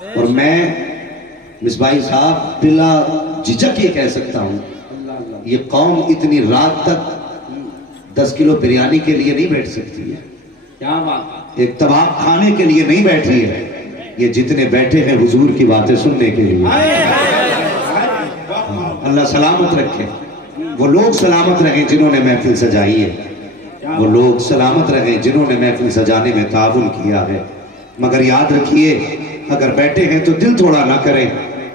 اور میں مصباحی صاحب بلا جھجک یہ کہہ سکتا ہوں، یہ قوم اتنی رات تک 10 کلو بریانی کے لیے نہیں بیٹھ سکتی ہے، کیا بات، ایک طباق کھانے کے لیے نہیں بیٹھی ہے، یہ جتنے بیٹھے ہیں حضور کی باتیں سننے کے لیے۔ اللہ سلامت رکھے، وہ لوگ سلامت رہیں جنہوں نے محفل سجائی ہے، وہ لوگ سلامت رہیں جنہوں نے محفل سجانے میں تعاون کیا ہے۔ مگر یاد رکھیے اگر بیٹھے ہیں تو دل تھوڑا نہ کریں،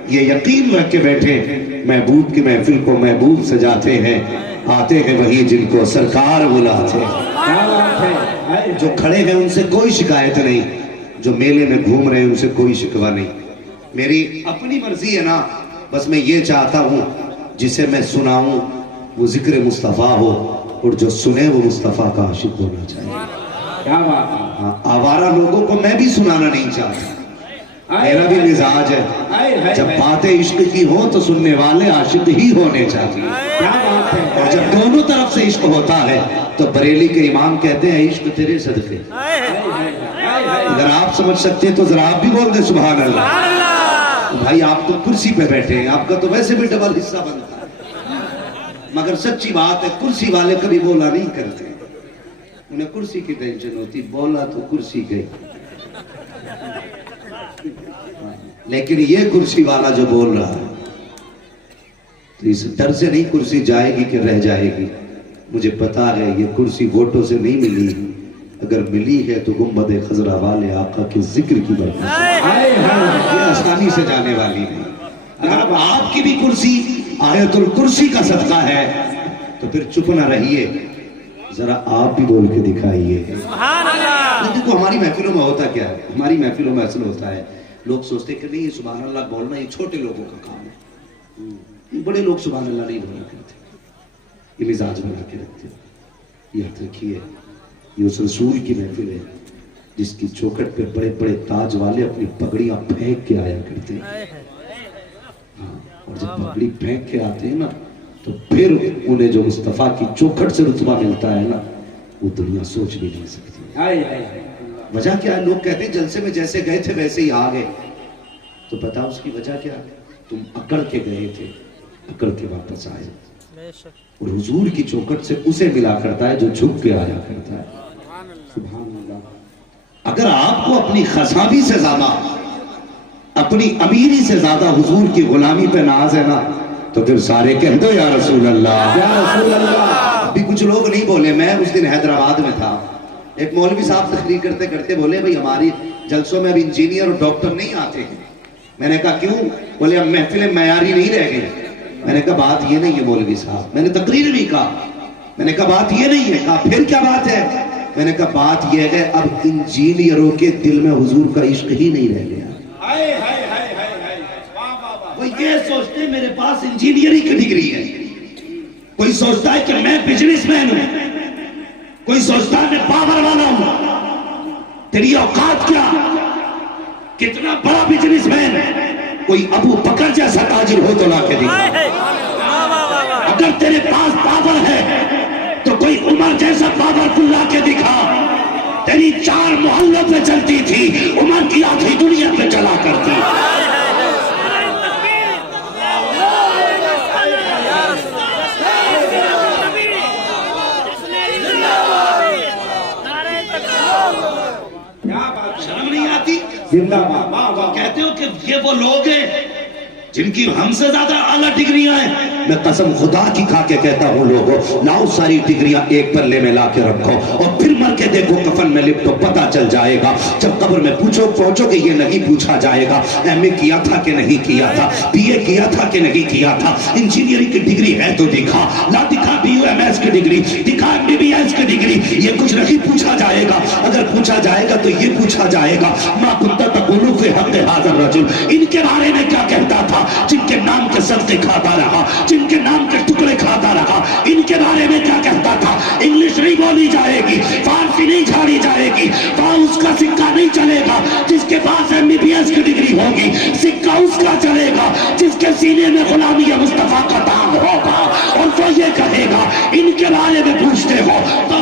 یہ یقین رکھ کے بیٹھے محبوب کی محفل کو محبوب سجاتے ہیں، آتے ہیں وہی جن کو سرکار بلاتے ہیں۔ جو کھڑے ہیں ان سے کوئی شکایت نہیں، جو میلے میں گھوم رہے ہیں ان سے کوئی شکوہ نہیں۔ میری اپنی مرضی ہے نا، بس میں یہ چاہتا ہوں جسے میں سناؤں وہ ذکر مصطفیٰ ہو، اور جو سنے وہ مصطفیٰ کا عاشق ہونا چاہیے۔ کیا بات ہے، آوارہ لوگوں کو میں بھی سنانا نہیں چاہتا، میرا بھی مزاج ہے جب باتیں عشق کی ہوں تو سننے والے عاشق ہی ہونے چاہیے۔ کیا بات ہے، اور جب دونوں طرف سے عشق ہوتا ہے تو بریلی کے امام کہتے ہیں عشق تیرے صدقے۔ اگر آپ سمجھ سکتے ہیں تو ذرا آپ بھی بول دیں سبحان اللہ۔ بھائی آپ تو کرسی پہ بیٹھے ہیں، آپ کا تو ویسے بھی ڈبل حصہ بنتا ہے، مگر سچی بات ہے کرسی والے کبھی بولا نہیں کرتے، انہیں کرسی کی ٹینشن ہوتی، بولا تو کرسی گئی، لیکن یہ کرسی والا جو بول رہا ہے تو اس ڈر سے نہیں کرسی جائے گی کہ رہ جائے گی، مجھے پتا ہے یہ کرسی ووٹوں سے نہیں ملی، اگر ملی ہے تو گنبد خضرا والے آقا کے ذکر کی برکت سے، یہ آسانی سے جانے والی نہیں۔ اگر اب آپ کی بھی کرسی آیت الکرسی کا صدقہ ہے تو پھر چپ نہ رہیے، ذرا آپ بھی بول کے دکھائیے۔ دیکھو ہماری محفلوں میں ہوتا کیا ہے، ہماری محفلوں میں اصل ہوتا ہے لوگ سوچتے ہیں کہ نہیں یہ سبحان اللہ بولنا یہ چھوٹے لوگوں کا کام ہے، بڑے لوگ سبحان اللہ نہیں بولا کرتے، یہ مزاج بنا کے رکھتے ہیں۔ یاد رکھیے یہ اس رسول کی محفل ہے جس کی چوکھٹ پہ بڑے بڑے تاج والے اپنی پگڑیاں پھینک کے آیا کرتے ہیں، اور جب پگڑی پھینک کے آتے ہیں نا تو پھر انہیں جو مصطفیٰ کی چوکھٹ سے رتبہ ملتا ہے نا وہ دنیا سوچ بھی نہیں سکتی۔ وجہ کیا ہے؟ لوگ کہتے ہیں جلسے میں جیسے گئے تھے ویسے ہی آ گئے، تو بتا اس کی وجہ کیا؟ تم اکڑ کے گئے تھے، اکڑ کے واپس آئے، اور حضور کی چوکھٹ سے اسے ملا کرتا ہے جو جھک کے آیا کرتا ہے۔ سبحان اللہ۔ اگر آپ کو اپنی خصابی سے زیادہ، اپنی امیری سے زیادہ حضور کی غلامی پہ ناز ہے نا تو پھر سارے کہہ دو یا رسول اللہ، یا رسول اللہ۔ ابھی کچھ لوگ نہیں بولے، میں اس دن حیدرآباد میں تھا، ایک مولوی صاحب تقریر کرتے کرتے بولے بھائی ہماری جلسوں میں اب انجینئر اور ڈاکٹر نہیں آتے ہیں۔ میں نے کہا کیوں؟ بولے اب محفلیں معیاری نہیں رہ گئی۔ میں نے کہا بات یہ نہیں ہے مولوی صاحب، میں نے تقریر بھی کہا، میں نے کہا بات یہ نہیں ہے، کہا پھر کیا بات ہے؟ میں نے کہا بات یہ ہے اب انجینئروں کے دل میں حضور کا عشق ہی نہیں رہ گیا۔ وہ یہ سوچتے ہیں میرے پاس انجینئرنگ کی ڈگری ہے، کوئی سوچتا ہے کہ میں بزنس مین ہوں، کوئی سوچتا ہے میں پاور والا ہوں، تیری اوقات کیا، کتنا بڑا بزنس مین، کوئی ابو بکر جیسا تاجر ہو تو لا کے دکھا۔ اگر تیرے پاس پاور ہے تو کوئی عمر جیسا پاور لا کے دکھا۔ تیری 4 محلوں پہ چلتی تھی، عمر کی آدھی دنیا پہ چلا کرتی۔ شرم نہیں آتی؟ کہتے ہو کہ یہ وہ لوگ ہیں جن کی ہم سے زیادہ اعلیٰ ڈگریاں ہیں۔ میں قسم خدا کی کھا کے کہتا ہوں لوگوں، لاؤ ساری ڈگریاں ایک پلے میں لا کے رکھو اور پھر مر کے دیکھو کفن میں لپٹو، پتہ چل جائے گا۔ جب قبر میں پہنچو کہ یہ نہیں پوچھا جائے گا ایم اے کیا تھا کہ نہیں کیا تھا، بی اے کیا تھا کہ نہیں کیا تھا، انجینئرنگ کی ڈگری ہے تو دکھا، لا دکھا بی یو ایم ایس کی ڈگری، دکھا ایم بی بی ایس کی ڈگری، یہ کچھ نہیں پوچھا جائے گا۔ اگر پوچھا جائے گا تو یہ پوچھا جائے گا ما کنت تقول فی حق ھذا الرجل، ان کے بارے میں کیا کہتا تھا جن کے نام کے صدقے کھاتا رہا، جن کے نام کے ٹکڑے کھاتا رہا، ان کے بارے میں کیا کہتا تھا۔ انگلش نہیں بولی جائے گی، فارسی نہیں جھاڑی جائے گی، وہاں اس کا سکہ نہیں چلے گا جس کے پاس ایم بی بی ایس کی ڈگری ہوگی، سکہ اس کا چلے گا جس کے سینے میں غلامی مصطفیٰ کا داغ ہوگا، اور وہ یہ کہے گا ان کے بارے میں پوچھتے ہو تو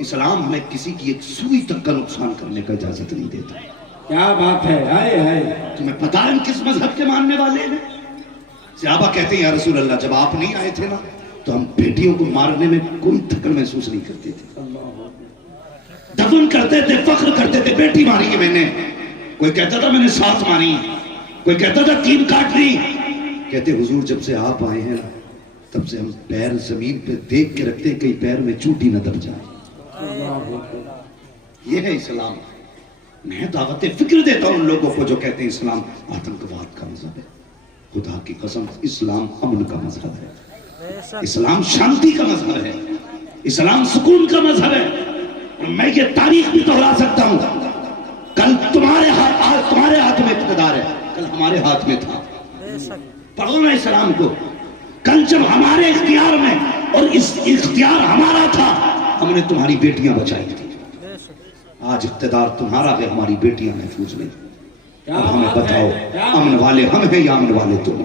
اسلام ہمیں کسی کی ایک سوئی تک کا نقصان کرنے کا اجازت نہیں دیتا. کیا بات ہے، ہائے ہائے. تمہیں پتا ہے ہم کس مذہب کے ماننے والے ہیں؟ صحابہ کہتے ہیں یا رسول اللہ جب آپ نہیں آئے تھے نا تو ہم بیٹیوں کو مارنے میں کوئی تھکن محسوس نہیں کرتے تھے. دفن کرتے تھے، فخر کرتے تھے بیٹی ماری ہے میں نے. کوئی کہتا تھا میں نے 7 ماری، کوئی کہتا تھا 3 کاٹ لی. کہتے حضور جب سے آپ آئے ہیں نا تب سے ہم پیر زمین پہ دیکھ کے رکھتے ہیں کئی پیر میں چوٹی نہ دب جائے. یہ ہے اسلام. میں دعوت فکر دیتا ہوں ان لوگوں کو جو کہتے ہیں اسلام آتنکواد کا مذہب ہے. خدا کی قسم اسلام امن کا مذہب ہے، اسلام شانتی کا مذہب ہے، اسلام سکون کا مذہب ہے. اور میں یہ تاریخ بھی دہرا سکتا ہوں. کل تمہارے ہاتھ میں اقتدار ہے، کل ہمارے ہاتھ میں تھا. پڑھو نا اسلام کو. کل جب ہمارے اختیار میں اور اس اختیار ہمارا تھا ہم نے تمہاری بیٹیاں بچائی تھی. آج اقتدار تمہارا ہے، ہماری بیٹیاں محفوظ نہیں. اب ہمیں بتاؤ امن والے ہم ہیں یا امن والے تم؟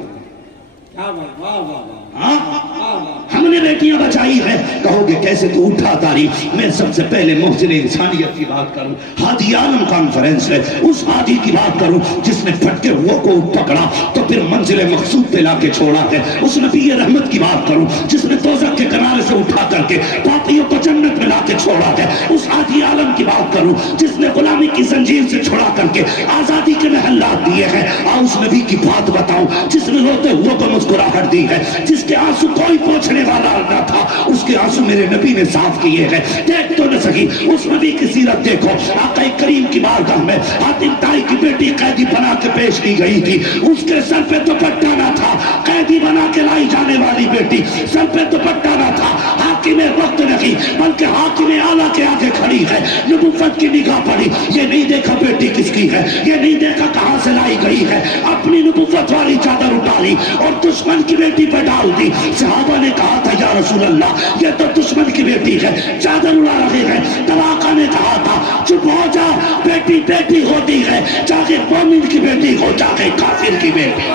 ہم نے بیٹیاں بچائی ہیں. کہو گے کیسے؟ تو اٹھا تاریخ. میں سب سے پہلے محسن انسانیت کی بات کروں. ہادی عالم کانفرنس ہے، اس ہادی کی بات کروں جس نے پھٹکے ہوئے کو پکڑا تو پھر منزل مقصود پہ لا کے چھوڑا ہے. اس نبی رحمت کی بات کروں جس نے دوزخ کے کنارے سے اٹھا کر کے پاپیوں کو جنت میں لا کے چھوڑا ہے. اس ہادی عالم کی بات کروں جس نے غلامی کی زنجیر سے چھڑا کر کے آزادی کے محلات دیے ہیں. اس نبی کی بات بتاؤں جس نے روتے ہوئے کو مسکراہٹ دی ہے، جس کے آنسو کوئی پوچھنے والا نہ تھا، اس کے آنسو میرے نبی نے صاف کیے ہیں. دیکھ تو نہ سکی اس نبی کی سیرت دیکھو. آقا کریم کی بارگاہ میں حاتم طائی کی بیٹی قیدی بنا کے پیش کی گئی تھی. اس کے سر پہ دوپٹہ نہ تھا. قیدی بنا کے لائی جانے والی بیٹی سر پہ دوپٹہ نہ تھا. حاکم وقت نہیں بلکہ حاکم اعلیٰ کے آگے کھڑی ہے. نبوت کی نگاہ پڑی، یہ نہیں دیکھا بیٹی کس کی ہے، یہ نہیں دیکھا کہاں سے لائی گئی ہے. اپنی نبوت والی چادر اٹھا لی اور دشمن کی بیٹی پہ ڈال دی. صحابہ نے کہا تھا یا رسول اللہ یہ تو دشمن کی بیٹی ہے، چادر اڑا رہے ہیں. تب آقا نے کہا تھا چپ ہو جا، بیٹی بیٹی ہوتی ہے، چاہے مومن کی بیٹی ہو چاہے کافر کی بیٹی.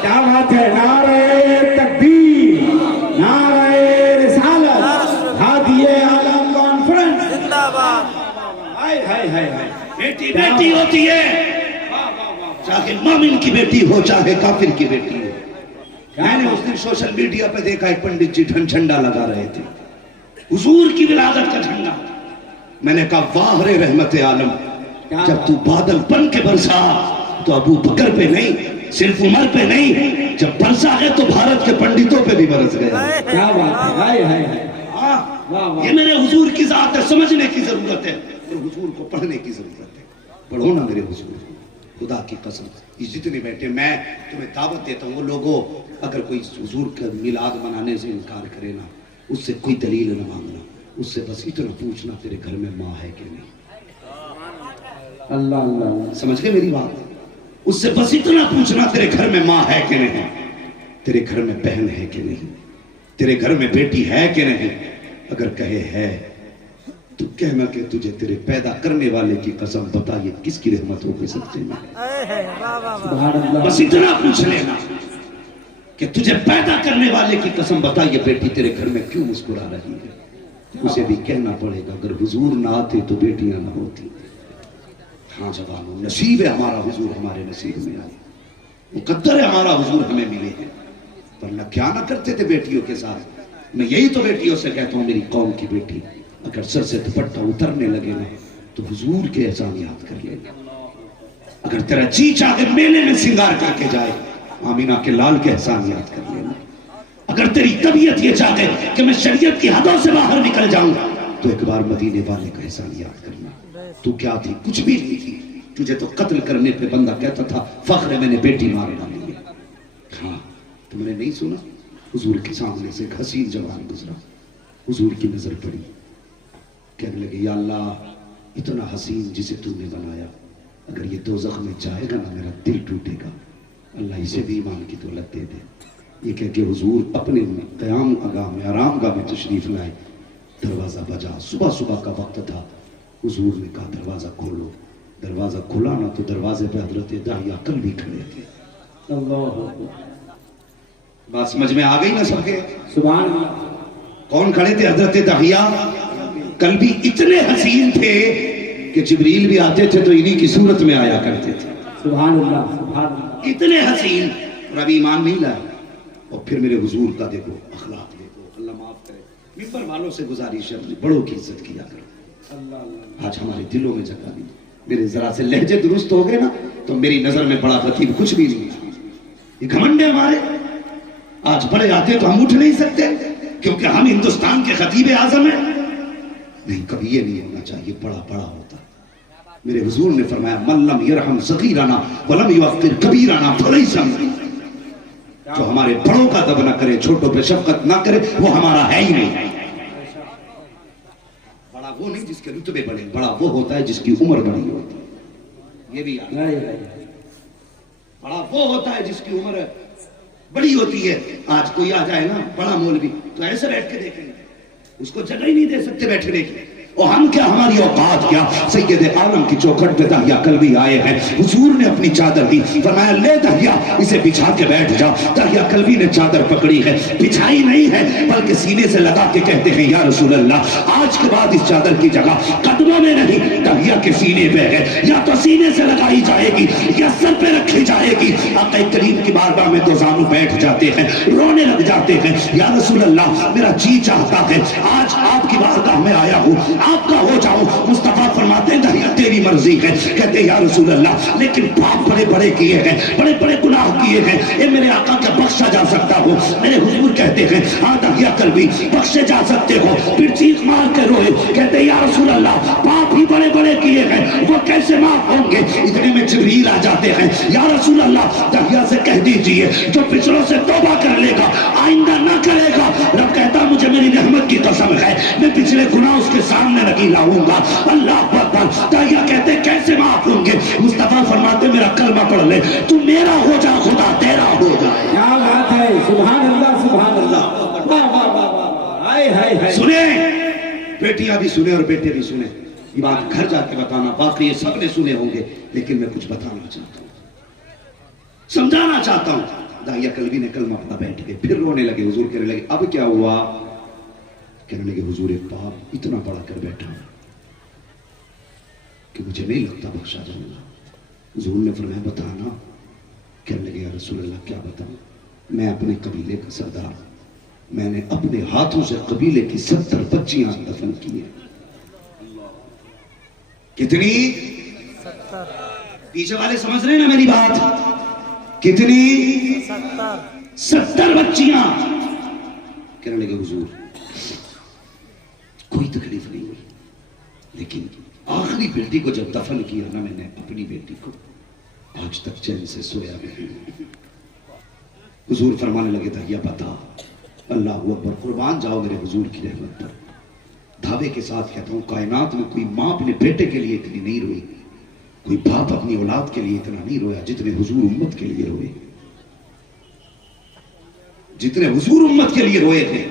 کیا بات ہے. نعرہ تکبیر، نعرہ رسالت، ہادی عالم کانفرنس زندہ باد. ہائے ہائے ہائے ہائے. بیٹی بیٹی ہوتی ہے، چاہے مومن کی بیٹی ہو چاہے کافر کی بیٹی ہو. میں نے اس دن سوشل میڈیا پہ دیکھا ایک پنڈت جی جھنڈا لگا رہے تھے، حضور کی ولادت کا جھنڈا. میں نے کہا واہ رے رحمت عالم، جب تو بادل بن کے برسا تو ابو بکر پہ نہیں، صرف عمر پہ نہیں، جب برسا ہے تو بھارت کے پنڈتوں پہ بھی برس گیا. کیا بات ہے. ہائے ہائے ہائے. یہ میرے حضور کی ذات ہے، سمجھنے کی ضرورت ہے اور حضور کو پڑھنے کی ضرورت ہے. پڑھو نا میرے حضور. خدا کی قسم یہ جتنے بیٹھے میں تمہیں دعوت دیتا ہوں، وہ لوگوں اگر کوئی حضور کا میلاد منانے سے انکار کرے نا اس سے کوئی دلیل نہ مانگنا، اس سے بس اتنا پوچھنا تیرے گھر میں ماں ہے کہ نہیں. اللہ اللہ. سمجھ گئے میری بات؟ اس سے بس اتنا پوچھنا تیرے گھر میں ماں ہے کہ نہیں، تیرے گھر میں بہن ہے کہ نہیں، تیرے گھر میں بیٹی ہے کہ نہیں. اگر کہے ہے تو کہنا کہ تجھے تیرے پیدا کرنے والے کی قسم بتا یہ کس کی رحمت ہو کے سکتے میں. سبحان اللہ. بس اتنا پوچھ لینا کہ تجھے پیدا کرنے والے کی قسم بتا یہ بیٹی تیرے گھر میں کیوں مسکرا رہی ہے. اسے بھی کہنا پڑے گا اگر حضور نہ آتے تو بیٹیاں نہ ہوتی. ہاں جوانوں نصیب ہے ہمارا حضور ہمارے نصیب میں آئے، مقدر ہے ہمارا حضور ہمیں ملے ہیں، ورنہ کیا نہ کرتے تھے بیٹیوں کے ساتھ. میں یہی تو بیٹیوں سے کہتا ہوں میری قوم کی بیٹی اگر سر سے دوپٹہ اترنے لگے نا تو حضور کے احسان یاد کر لینا. اگر تیرا جی چاہے میلے میں سنگار کر کے جائے آمینہ کے لال کے احسان یاد کر لینا. اگر تیری طبیعت یہ چاہے کہ میں شریعت کی حدوں سے باہر نکل جاؤں تو ایک بار مدینے والے کا احسان یاد کرنا. تو کیا تھی؟ کچھ بھی نہیں تھی. تجھے تو قتل کرنے پہ بندہ کہتا تھا فخر ہے میں نے بیٹی مار ڈالی ہے. ہاں تم نے نہیں سنا حضور کے سامنے سے ایک حسین جوان گزرا، حضور کی نظر پڑی، کہنے لگے یا اللہ اتنا حسین جسے تو نے بنایا اگر یہ دوزخ میں جائے گا نا میرا دل ٹوٹے گا، اللہ اسے بھی ایمان کی دولت دے دے. یہ کہہ کہ حضور اپنے قیام گاہ میں آرام گاہ میں تشریف لائے. دروازہ بجا، صبح صبح کا وقت تھا. حضور نے کہا دروازہ کھولو. دروازہ کھلا نا تو دروازے پہ حضرت داہیہ کل بھی کھڑے تھے. اللہ. بات سمجھ میں آ گئی نا سب کے؟ سبحان اللہ. کون کھڑے تھے؟ حضرت داہیہ کل بھی اتنے حسین تھے کہ جبریل بھی آتے تھے تو انہی کی صورت میں آیا کرتے تھے. سبحان اللہ سبحان اللہ. اتنے حسین. اور ابھی ایمان نہیں لائے. اور پھر میرے حضور کا دیکھو اخلاق دیکھو. اللہ معاف کرے. ممبر والوں سے گزارش ہے بڑوں کی عزت کیا کرو. اللہ اللہ. آج ہمارے دلوں میں جگہ نہیں. میرے ذرا سے لہجے درست ہو گئے نا تو میری نظر میں بڑا خطیب کچھ بھی نہیں. یہ گھمنڈے ہمارے آج بڑے آتے تو ہم اٹھ نہیں سکتے کیونکہ ہم ہندوستان کے خطیب اعظم ہیں. نہیں, کبھی یہ نہیں ہونا چاہیے. بڑا بڑا ہوتا. میرے حضور نے فرمایا من لم یرحم صغیرنا ولم یوقر کبیرنا فلیس منی. جو ہمارے بڑوں کا ادب نہ کرے, چھوٹوں پہ شفقت نہ کرے, وہ ہمارا ہے ہی نہیں. بڑا وہ نہیں جس کے رتبے بڑے, بڑا وہ ہوتا ہے جس کی عمر بڑی ہوتی ہے. یہ بھی یاد ہے. بڑا وہ ہوتا ہے جس کی عمر بڑی ہوتی ہے. آج کوئی آ جائے نا بڑا مولوی تو ایسے بیٹھ کے دیکھیں گے, اس کو جگہ ہی نہیں دے سکتے بیٹھنے کی. اور ہم کیا, ہماری اوقات کیا. سید عالم کی چوکھٹ پہ دہیا کلبی آئے ہیں. حضور نے اپنی چادر دی, فرمایا لے دہیا اسے بچھا کے بیٹھ جا. دہیا کلبی نے چادر پکڑی ہے, بچھائی نہیں ہے بلکہ سینے سے لگا کے کہتے ہیں یا رسول اللہ آج کے بعد اس چادر کی جگہ قدموں میں نہیں دہیا کے سینے پہ ہے. یا تو سینے سے لگائی جائے گی یا سر پہ رکھی جائے گی. آقا کریم کی بارگاہ میں دو زانو بیٹھ جاتے ہیں, رونے لگ جاتے ہیں. یا رسول اللہ میرا جی چاہتا ہے آج آپ کی بارگاہ میں آیا ہوں, آپ کا ہو جاؤں. مصطفیٰ فرماتے ہیں یہ تیری مرضی ہے. کہتے ہیں یا رسول اللہ لیکن پاپ بڑے بڑے کیے ہیں, بڑے بڑے گناہ کیے ہیں, اے میرے آقا کیا بخشا جا سکتا ہو؟ میرے حضور کہتے ہیں ہاں دہیا کلبی بخشے جا سکتے ہو. پھر چیخ مار کے روئے, کہتے ہیں یا رسول اللہ پاپ ہی بڑے بڑے کیے ہیں, وہ کیسے معاف ہوں گے؟ اتنے میں جبریل آ جاتے ہیں. یا رسول اللہ دہیا سے کہہ دیجئے جو پچھلوں سے توبہ کر لے گا آئندہ نہ کرے گا. رب کہتا مجھے میری رحمت کی قسم ہے میں پچھلے گناہ اس کے سامنے نہیں لاؤں گا. اللہ اکبر. دہیا کہتے کیسے معاف ہوں گے؟ مصطفیٰ فرماتے میرا کلمہ پڑھ لے, تو میرا ہو جا خدا تیرا ہو جائے. کیا بات ہے. سبحان اللہ سبحان اللہ. واہ واہ واہ واہ. ہائے ہائے ہائے. سنیں بیٹیاں بھی سنیں اور بیٹے بھی سنیں. یہ بات گھر جا کے بتانا, باقی یہ سب نے سنے ہوں گے لیکن میں کچھ بتانا چاہتا ہوں, سمجھانا چاہتا ہوں. داہیا کلبی نے کلمہ پڑھا بیٹھ گئے, پھر رونے لگے. حضور کہنے لگے اب کیا ہوا؟ کہنے لگے حضور پاپ اتنا بڑا کر بیٹھا کہ مجھے نہیں لگتا بخشا جائے گا. حضور نے فرمایا بتانا. کہنے لگے یا رسول اللہ کیا بتاؤں؟ میں اپنے قبیلے کا سردار, میں نے اپنے ہاتھوں سے قبیلے کی 70 بچیاں دفن کی ہیں. کتنی؟ 70. پیچھے والے سمجھ رہے ہیں نا میری بات؟ کتنی؟ 70 بچیاں. کہنے لگے حضور کوئی تکلیف نہیں ہوئی, لیکن آخری بیٹی کو جب دفن کیا نا میں نے اپنی بیٹی کو, آج تک چین سے سویا نہیں. حضور فرمانے لگے دہیا بتا. اللہ اکبر. قربان جاؤ میرے حضور کی رحمت پر. دعوے کے ساتھ کہتا ہوں کائنات میں کوئی ماں اپنے بیٹے کے لیے اتنی نہیں روئی, کوئی باپ اپنی اولاد کے لیے اتنا نہیں رویا جتنے حضور امت کے لیے روئے, جتنے حضور امت کے لیے روئے تھے.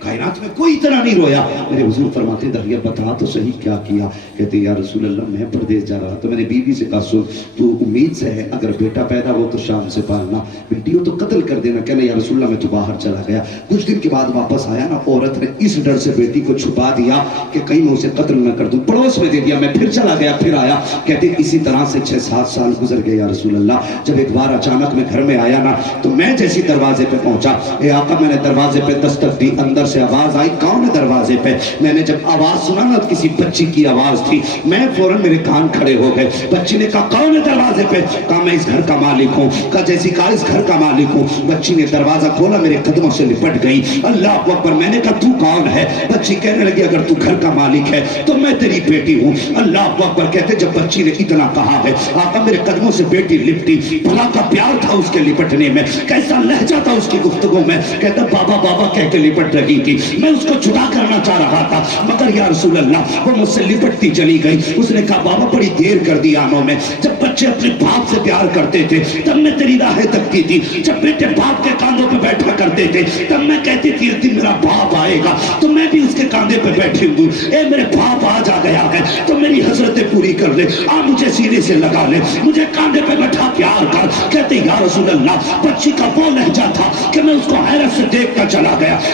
کائنات میں کوئی اتنا نہیں رویا. میرے حضور فرماتے دہیا بتا تو صحیح کیا کیا؟ کہتے یا رسول اللہ میں پردیس جا رہا تو میں نے بیوی سے کہا سن تو امید سے ہے اگر بیٹا پیدا ہو تو شام سے پالنا, بیٹی ہو تو قتل کر دینا. کہنے یا رسول اللہ میں تو باہر چلا گیا. کچھ دن کے بعد واپس آیا نا, عورت نے اس ڈر سے بیٹی کو چھپا دیا کہ کہیں میں اسے قتل نہ کر دوں, پڑوس میں دے دیا. میں پھر چلا گیا, پھر آیا. کہتے اسی طرح سے 6-7 سال گزر گئے یا رسول اللہ. جب ایک بار اچانک میں گھر میں آیا نا تو میں جیسی دروازے پہ پہنچا, اے آقا میں نے دروازے پہ دستک دی, اندر سے آواز آئی کون ہے دروازے پہ؟ میں نے جب آواز سنا نا کسی بچی کی آواز تھی, میں فوراً میرے کان کھڑے ہو گئے. بچی نے کہا کون ہے دروازے پہ؟ کہا میں اس گھر کا مالک ہوں. کہا جیسی کہا اس گھر کا مالک ہوں. بچی نے دروازہ کھولا, میرے قدموں سے لپٹ گئی. اللہ اکبر. میں نے کہا تو کون ہے؟ بچی کہنے لگی اگر تو گھر کا مالک ہے تو میں تیری بیٹی ہوں. اللہ اکبر. کہتے جب بچی نے اتنا کہا ہے آقا میرے قدموں سے بیٹی لپٹی. بھلا کا پیار تھا اس کے لپٹنے میں, کیسا لہجہ تھا اس کی گفتگو میں. کہتا بابا بابا کہہ کے لپٹ رہی تھی. میں اس کو جدا کرنا چاہ رہا تھا مگر یا رسول اللہ وہ مجھ سے لپٹتی چلی گئی. اس نے کہا بابا بڑی دیر کر دی آنوں میں. جب بچے اپنے باپ سے پیار کرتے تھے تب میں تیری راہیں تکتی تھی. جب بیٹے باپ کے کاندھوں پہ بیٹھا کرتے تھے تب میں کہتی تھی ایک دن میرا باپ آئے گا تو میں بھی اس کے کاندھے پہ بیٹھی ہوں. اے میرے باپ آج آ گیا ہے تو میری حسرتیں پوری کر لے, آ مجھے سینے سے لگا لے, مجھے کاندھے پہ بیٹھا پیار کر. کہتے یا رسول اللہ بچی کا وہ لہجہ تھا کہ میں اس کو حیرت سے دیکھ کر چلا گیا.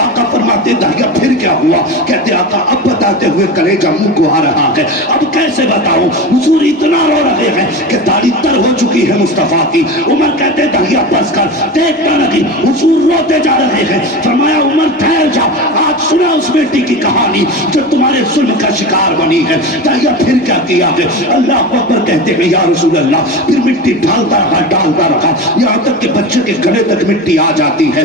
آقا فرماتے داہیہ پھر کیا ہوا؟ کہتے آقا اب بتاتے ہوئے کلیجہ منہ کو آ رہا ہے. اب کیسے بتاؤں؟ حضور اتنا رو رہے ہیں کہ داڑھی تر ہو چکی ہے مصطفیٰ کی. عمر کہتے داہیہ بس کر، دیکھتا لگی حضور روتے جا رہے ہیں. فرمایا عمر ٹھہر جا، آج سنا اس بیٹی کی کہانی جو تمہارے ظلم کا شکار بنی ہے. داہیہ پھر کیا کیا ہے؟ اللہ اکبر کہتے ہیں یا رسول اللہ. پھر مٹی ڈالتا رہا یہاں تک کہ بچے کے گلے تک مٹی آ جاتی ہے.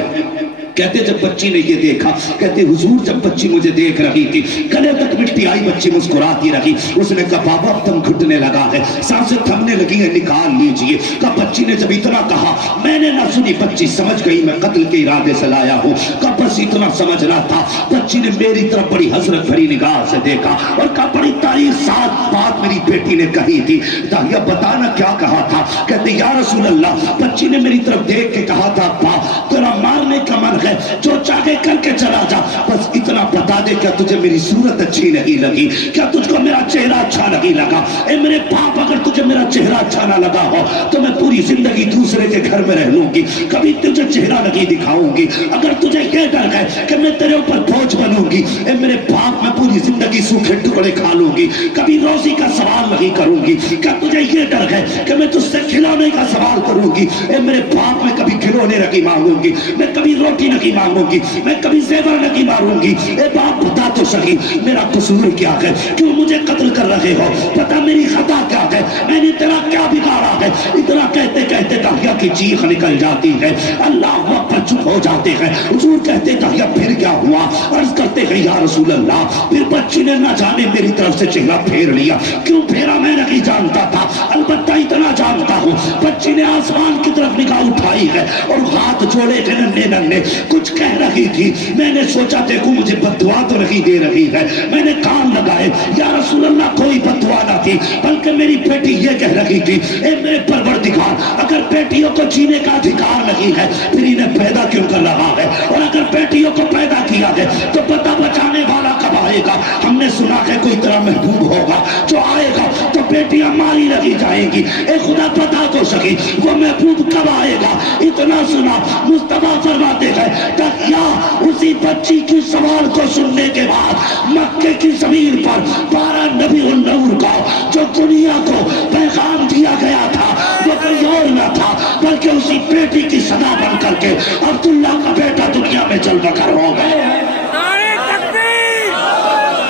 کہتے جب بچی نے یہ دیکھا، کہتے حضور جب بچی مجھے دیکھ رہی تھی گلے تک مٹی آئی، بچی مسکراتی رہی. اس نے کہا بابا اب دم گھٹنے لگا ہے، سانسیں تھمنے لگی ہیں، نکال لیجئے. کہا بچی نے جب اتنا کہا میں نے نہ سنی، بچی سمجھ گئی میں قتل کے ارادے سے لایا ہوں. کہا بس اتنا سمجھنا تھا. بچی نے میری طرف بڑی حسرت بھری نگاہ سے دیکھا اور کہا بڑی تاریخ ساتھ بات میری بیٹی نے کہی تھی. داہیہ بتانا کیا کہا تھا؟ کہتے یا رسول اللہ بچی نے میری طرف دیکھ کے کہا تھا ابا تیرا مارنے کا من ہے، جو چاہے کر کے چلا جا، بس اتنا بتا دے کیا تجھے میری صورت اچھی نہیں لگی؟ کیا تجھ کو میرا چہرہ اچھا نہیں لگا؟ اے میرے باپ اگر تجھے میرا چہرہ اچھا نہ لگا ہو تو میں پوری زندگی دوسرے کے گھر میں رہ لوں گی، کبھی تجھے چہرہ نہیں دکھاؤں گی. اگر تجھے یہ ڈر ہے کہ میں تیرے اوپر بوجھ بنوں گی، اے میرے باپ میں پوری زندگی سوکھے ٹکڑے کھا لوں گی، کبھی روزی کا سوال نہیں کروں گی. کیا تجھے یہ ڈر ہے کہ میں تجھ سے کھلانے کا سوال کروں گی؟ اے میرے باپ میں کبھی کھلونے نہیں مانگوں گی، میں کبھی روٹی نہیں مانگوں گی، میں کبھی زیور نہیں ماروں گی. اے باپ بتا تو سکی میرا قصور کیا ہے؟ کیوں مجھے قتل کر رہے ہو؟ پتا میری خطا کیا ہے؟ میں نے تیرا کیا بگاڑا ہے؟ اتنا کہتے کہتے داہیہ کی چیخ نکل جاتی ہے. اللہ اکبر چپ ہو جاتے ہیں. حضور کہتے داہیہ پھر کیا ہوا؟ عرض کرتے ہیں یا رسول اللہ پھر بچی نے نہ جانے میری طرف سے چہرہ پھیر لیا. کیوں پھیرا میں نہیں جانتا تھا، البتہ اتنا جانتا ہوں بچی نے آسمان کی طرف نگاہ اٹھائی ہے اور ہاتھ جوڑے تھے ننھے ننھے، کچھ کہہ رہی تھی. میں نے سوچا دیکھوں مجھے بد دعا تو نہیں دے رہی ہے. میں نے کان لگائے، یا رسول اللہ کوئی بد دعا نہ تھی بلکہ میری بیٹی یہ کہہ رہی تھی اے میرے پروردگار اگر بیٹیوں کو جینے کا ادھیکار نہیں ہے پھر انہیں پیدا کیوں کر رہا ہے؟ اور اگر بیٹیوں کو پیدا کیا ہے تو پتہ بچانے والا کب آئے گا؟ ہم نے سنا ہے کوئی طرح محبوب ہوگا جو آئے گا تو بیٹیاں ماری لگی جائیں گی. اے خدا پتا تو سکی وہ محبوب کب آئے گا؟ اتنا سنا مصطفیٰ فرماتے ہیں داہیہ اسی بچی کی سوال کو سننے کے بعد مکے کی زمین پر 12 نبی النور کا جو دنیا کو پیغام دیا گیا تھا وہ کوئی اور نہ تھا بلکہ اسی بیٹی کی صدا بن کر کے عبداللہ کا بیٹا دنیا میں چل بکر ہو گئے. نعرہ تکبیر،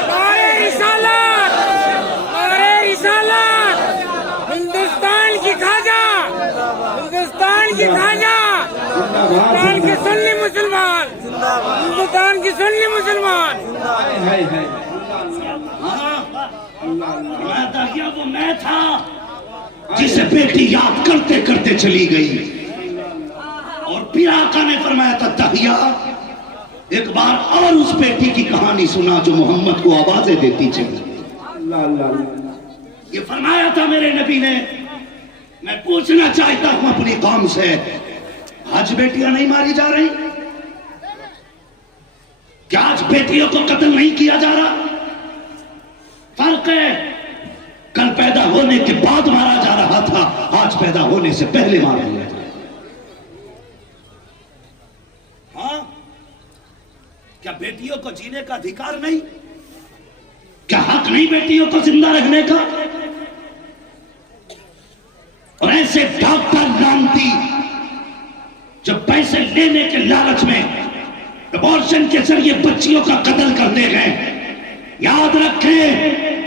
نعرہ رسالت، نعرہ رسالت. ہندوستان کی خواجہ، ہندوستان کی خواجہ، ہندوستان کے سنی مسلمان، ہندوستان کی سنی مسلمان. وہ میں تھا جسے بیٹی یاد کرتے کرتے چلی گئی. اور پھر آقا نے فرمایا تھا داہیہ ایک بار اور اس بیٹی کی کہانی سنا جو محمد کو آوازیں دیتی چلی. یہ فرمایا تھا میرے نبی نے. میں پوچھنا چاہتا ہوں اپنی قوم سے آج بیٹیاں نہیں ماری جا رہی؟ کیا آج بیٹیوں کو قتل نہیں کیا جا رہا؟ فرق ہے کل پیدا ہونے کے بعد مارا جا رہا تھا، آج پیدا ہونے سے پہلے مارا جا رہا ہے. ہاں کیا بیٹیوں کو جینے کا ادھیکار نہیں؟ کیا حق نہیں بیٹیوں کو زندہ رکھنے کا؟ اور ایسے ڈاکٹر لانتی جو پیسے لینے کے لالچ میں ابورشن کے ذریعے بچیوں کا قتل کرتے ہیں، یاد رکھیں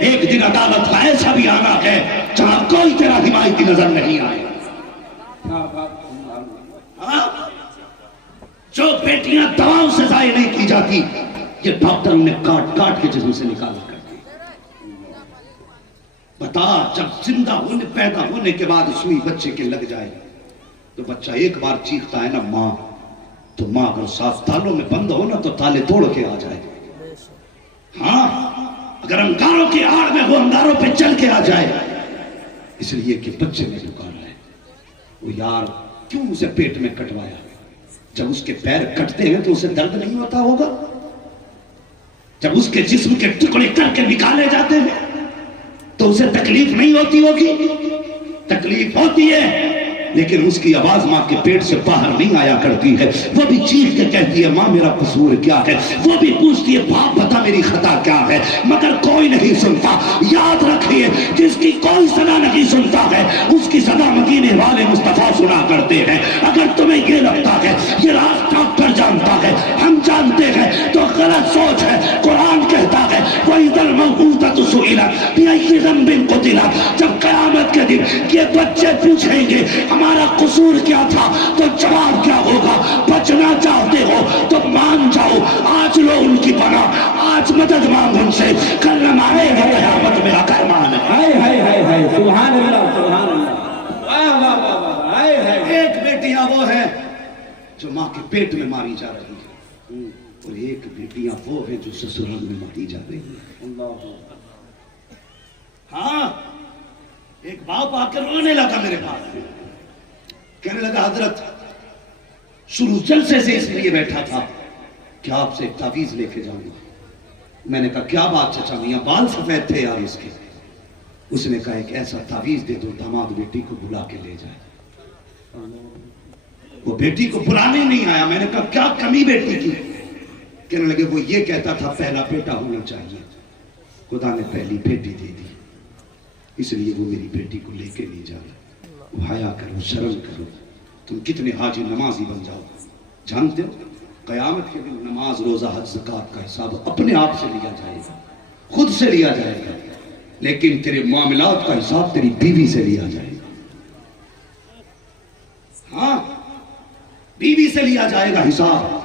ایک دن عدالت کا ایسا بھی آنا ہے جہاں کوئی تیرا حمایتی نظر نہیں آئے. جو بیٹیاں دواؤں سے ضائع نہیں کی جاتی یہ ڈاکٹر انہیں کاٹ کاٹ کے جسم سے نکال کرتے. بتا جب زندہ ہونے پیدا ہونے کے بعد سوئی بچے کے لگ جائے تو بچہ ایک بار چیختا ہے نا ماں، تو ماں اگر صاف تالوں میں بند ہو نا تو تالے توڑ کے آ جائے. ہاں اگر انگاروں کی آڑ میں وہ انگاروں پہ چل کے آ جائے، اس لیے کہ بچے نے پکارا ہے. وہ یار کیوں اسے پیٹ میں کٹوایا؟ جب اس کے پیر کٹتے ہیں تو اسے درد نہیں ہوتا ہوگا؟ جب اس کے جسم کے ٹکڑے کر کے نکالے جاتے ہیں تو اسے تکلیف نہیں ہوتی ہوگی؟ تکلیف ہوتی ہے. لیکن اس کی آواز ماں کے پیٹ سے باہر نہیں آیا کرتی ہے. وہ بھی چیخ کے کہتی ہے ماں میرا قصور کیا ہے. وہ بھی پوچھتی ہے باپ بتا میری خطا کیا ہے, مگر کوئی نہیں سنتا. یاد رکھیے جس کی کوئی صدا نہیں سنتا ہے اس کی صدا مدینے والے مصطفیٰ سنا کرتے ہیں. اگر تمہیں یہ لگتا ہے یہ راز ڈاکٹر جانتا ہے ہم جانتے ہیں تو غلط سوچ ہے. قرآن کہتا ہے وَإِذَا الْمَوْءُودَةُ سُئِلَتْ بِأَيِّ ذَنبٍ قُتِلَتْ, جب قیامت کے دن یہ بچے پوچھیں گے ہمارا قصور کیا تھا تو جواب کیا ہوگا. بچنا چاہتے ہو تو مان جاؤ, آج لو ان کی پناہ, آج مدد مانگ ان سے, کل ہمارے قیامت میرا فرمان ہے. ہائے ہائے ہائے ہائے سبحان اللہ سبحان اللہ واہ واہ واہ واہ ہائے ہائے. ایک بیٹیاں وہ ہیں جو ماں کے پیٹ میں ماری جا رہی ہیں اور ایک بیٹیاں وہ ہیں جو سسرال میں ماری جا رہی ہیں. اللہ ہاں ایک باپ آ کر رونے لگا میرے پاس, کہنے لگا حضرت شروع جلسے سے اس لیے بیٹھا تھا کہ آپ سے ایک تعویذ لے کے جاؤں گا. میں نے کہا کیا بات چچا میاں, بال سفید تھے یار اس کے. اس نے کہا ایک ایسا تعویذ دے دو داماد بیٹی کو بلا کے لے جائے. وہ بیٹی کو بلانے نہیں آیا. میں نے کہا کیا کمی بیٹی کی؟ کہنے لگے وہ یہ کہتا تھا پہلا بیٹا ہونا چاہیے, خدا نے پہلی بیٹی دے دی اس لیے وہ میری بیٹی کو لے کے نہیں جا رہا. وہ حیا کرو, شرم کرو. تم کتنے حاجی نمازی بن جاؤ, جانتے ہو قیامت کے دن نماز روزہ حج زکات کا حساب اپنے آپ سے لیا جائے گا, خود سے لیا جائے گا, لیکن تیرے معاملات کا حساب تیری بیوی سے لیا جائے گا. ہاں بیوی سے لیا جائے گا حساب.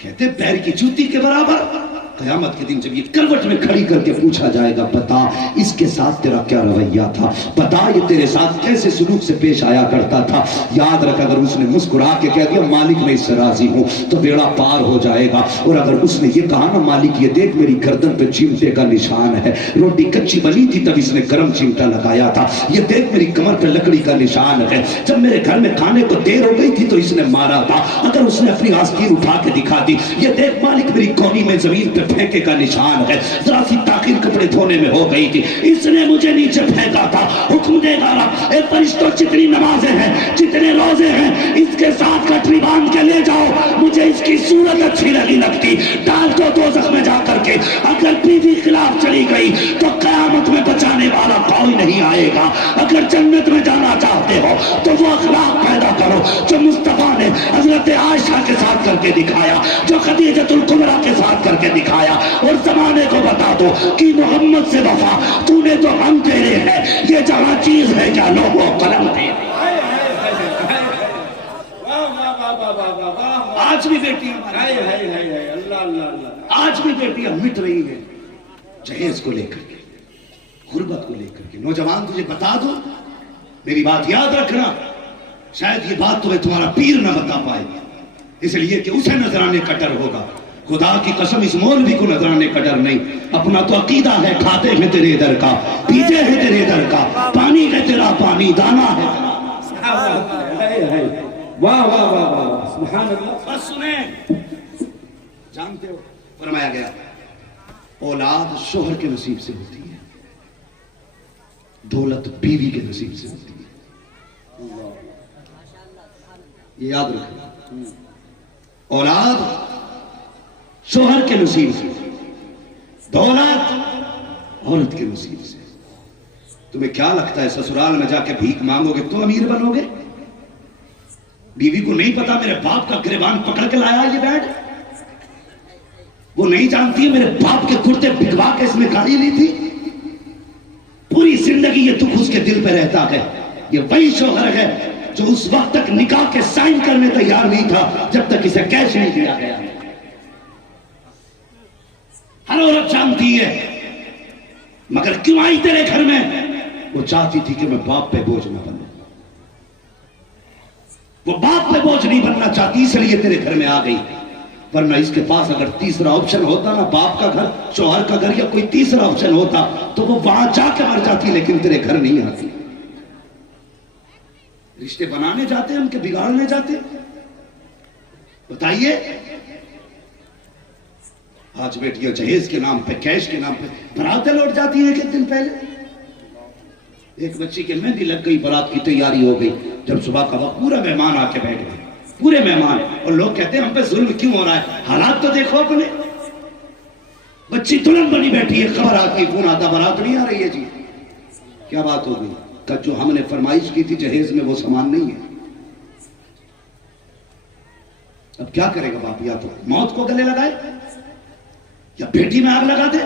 کہتے پیر کی جوتی کے برابر. قیامت کے دن جب یہ کروٹ میں کھڑی کر کے پوچھا جائے گا بتا اس کے ساتھ تیرا کیا رویہ تھا, بتا یہ تیرے ساتھ کیسے سلوک سے پیش آیا کرتا تھا. یاد رکھ اگر اس نے مسکرا کے کہہ دیا مالک میں اس سے راضی ہوں تو بیڑا پار ہو جائے گا. اور اگر اس نے یہ کہا نا مالک یہ دیکھ میری گردن پہ چمٹے کا نشان ہے, روٹی کچی بنی تھی تب اس نے گرم چمٹا لگایا تھا, یہ دیکھ میری کمر پہ لکڑی کا نشان ہے, جب میرے گھر میں کھانے کو دیر ہو گئی تھی تو اس نے مارا تھا. اگر اس نے اپنی آستین اٹھا کے دکھا دی, یہ دیکھ مالک میری کونی میں زمین پہ پھینکے کا نشان ہے, ذرا سی تاخیر کپڑے دھونے میں ہو گئی تھی اس نے مجھے نیچے پھینکا تھا. حکم دے گا رب اے فرشتوں جتنی نمازیں ہیں جتنے روزے ہیں اس کے ساتھ کٹری باندھ کے لے جاؤ, مجھے اس کی صورت اچھی نہیں لگتی, ڈال دو دوزخ میں جا کر کے. اگر بیوی خلاف چلی گئی تو قیامت میں بچانے والا کوئی نہیں آئے گا. اگر جنت میں جانا چاہتے ہو تو وہ اخلاق پیدا کرو جو مصطفیٰ نے حضرت عائشہ کے ساتھ کر کے دکھایا, جو خدیجۃ الکبریٰ کے ساتھ کر کے دکھایا. اور زمانے کو بتا دو کہ محمد سے وفا تو نے تو ہم تیرے ہیں, یہ جہاں چیز ہے کیا لوگ و قلم تھے. آج بھی بیٹیاں اللہ اللہ اللہ آج بھی بیٹیاں مٹ رہی ہیں جہیز کو لے کر کے, غربت کو لے کر کے. نوجوان تجھے بتا دو میری بات یاد رکھنا, شاید یہ بات تمہیں تمہارا پیر نہ بتا پائے اس لیے کہ اسے نذرانے کا ڈر ہوگا. خدا کی قسم اس مولوی کو نذرانے کا ڈر نہیں, اپنا تو عقیدہ ہے, کھاتے ہیں تیرے در کا, پیتے ہیں تیرے در کا, پانی ہے تیرا پانی, دانا ہے. واہ واہ واہ واہ سبحان اللہ. بس سنیں, جانتے ہو فرمایا گیا اولاد شوہر کے نصیب سے ہوتی ہے, دولت بیوی کے نصیب سے ہوتی ہے. یہ یاد رکھو, اولاد شوہر کے نصیب سے, دولت عورت کے نصیب سے. تمہیں کیا لگتا ہے سسرال میں جا کے بھیک مانگو گے تو امیر بنو گے؟ بیوی کو نہیں پتا میرے باپ کا گریبان پکڑ کے لایا یہ بیٹھ, وہ نہیں جانتی میرے باپ کے کرتے بکوا کے اس نے گاڑی لی تھی. پوری زندگی یہ دکھ اس کے دل پہ رہتا ہے. یہ وہی شوہر ہے جو اس وقت تک نکاح کے سائن کرنے تیار نہیں تھا جب تک اسے کیش نہیں دیا گیا. ہر عورت جانتی ہے, مگر کیوں آئی تیرے گھر میں؟ وہ چاہتی تھی کہ میں باپ پہ بوجھ نہ بنوں. وہ باپ پہ بوجھ نہیں بننا چاہتی اس لیے تیرے گھر میں آ گئی, ورنہ اس کے پاس اگر تیسرا آپشن ہوتا نا, باپ کا گھر, شوہر کا گھر یا کوئی تیسرا آپشن ہوتا تو وہ وہاں جا کے مر جاتی, لیکن تیرے گھر نہیں آتی. رشتے بنانے جاتے ہیں ان کے بگاڑنے جاتے. بتائیے آج بیٹیاں جہیز کے نام پہ, کیش کے نام پہ براتیں لوٹ جاتی ہیں ایک دن پہلے. ایک بچی کی مہندی لگ گئی، برات کی تیاری ہو گئی، جب صبح کا وقت پورا مہمان آ کے بیٹھ گئے، پورے مہمان، اور لوگ کہتے ہیں ہم پہ ظلم کیوں ہو رہا ہے، حالات تو دیکھو اپنے، بچی دلہن بنی بیٹھی ہے، خبر آتی فون آتا برات نہیں آ رہی ہے جی، کیا بات ہو گئی؟ کہ جو ہم نے فرمائش کی تھی جہیز میں وہ سامان نہیں ہے۔ اب کیا کرے گا باپ؟ یا تو موت کو گلے لگائے یا بیٹی میں آگ لگا دے۔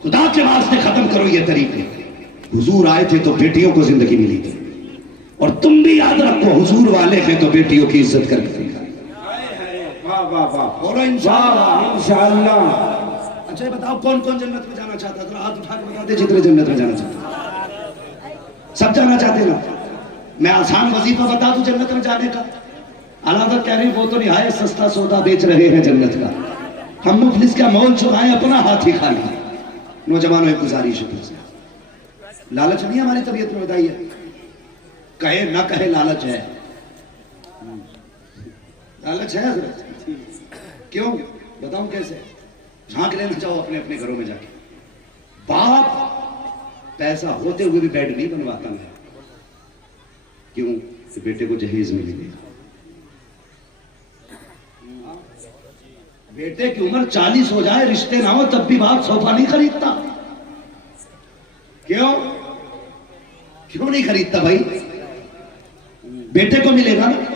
خدا کے واسطے ختم کرو یہ طریقے۔ حضور آئے تھے تو بیٹیوں کو زندگی ملی تھی، اور تم بھی یاد رکھو حضور والے ہیں تو بیٹیوں کی عزت کر کے دکھائیں۔ واہ واہ واہ، بولو انشاءاللہ۔ انشاءاللہ۔ اچھا یہ بتاؤ کون کون جنت میں جانا چاہتا ہے؟ ہاتھ اٹھا کے بتا دے جتنے جنت میں جانا چاہتا۔ سب جانا چاہتے نا؟ میں آسان وظیفہ بتا دوں جنت میں جانے کا؟ علامہ کہہ رہی وہ تو نہایت سستا سودا بیچ رہے ہیں جنت کا، ہم مفلس کا مول چرائیں اپنا ہاتھ ہی خالی۔ نوجوانوں ایک گزارش ہے تم سے، لالچ نہیں ہماری طبیعت میں بتائیے، کہے نہ کہے لالچ ہے، لالچ ہے حضرت؟ کیوں بتاؤں کیسے؟ جھانک لینا چاہو اپنے اپنے گھروں میں جا کے، باپ پیسہ ہوتے ہوئے بھی بیڈ نہیں بنواتا ہے، کیوں؟ کہ بیٹے کو جہیز ملے گی۔ بیٹے کی عمر 40 ہو جائے رشتے نہ ہو تب بھی باپ صوفہ نہیں خریدتا، کیوں نہیں خریدتا بھائی؟ بیٹے کو ملے گا نا،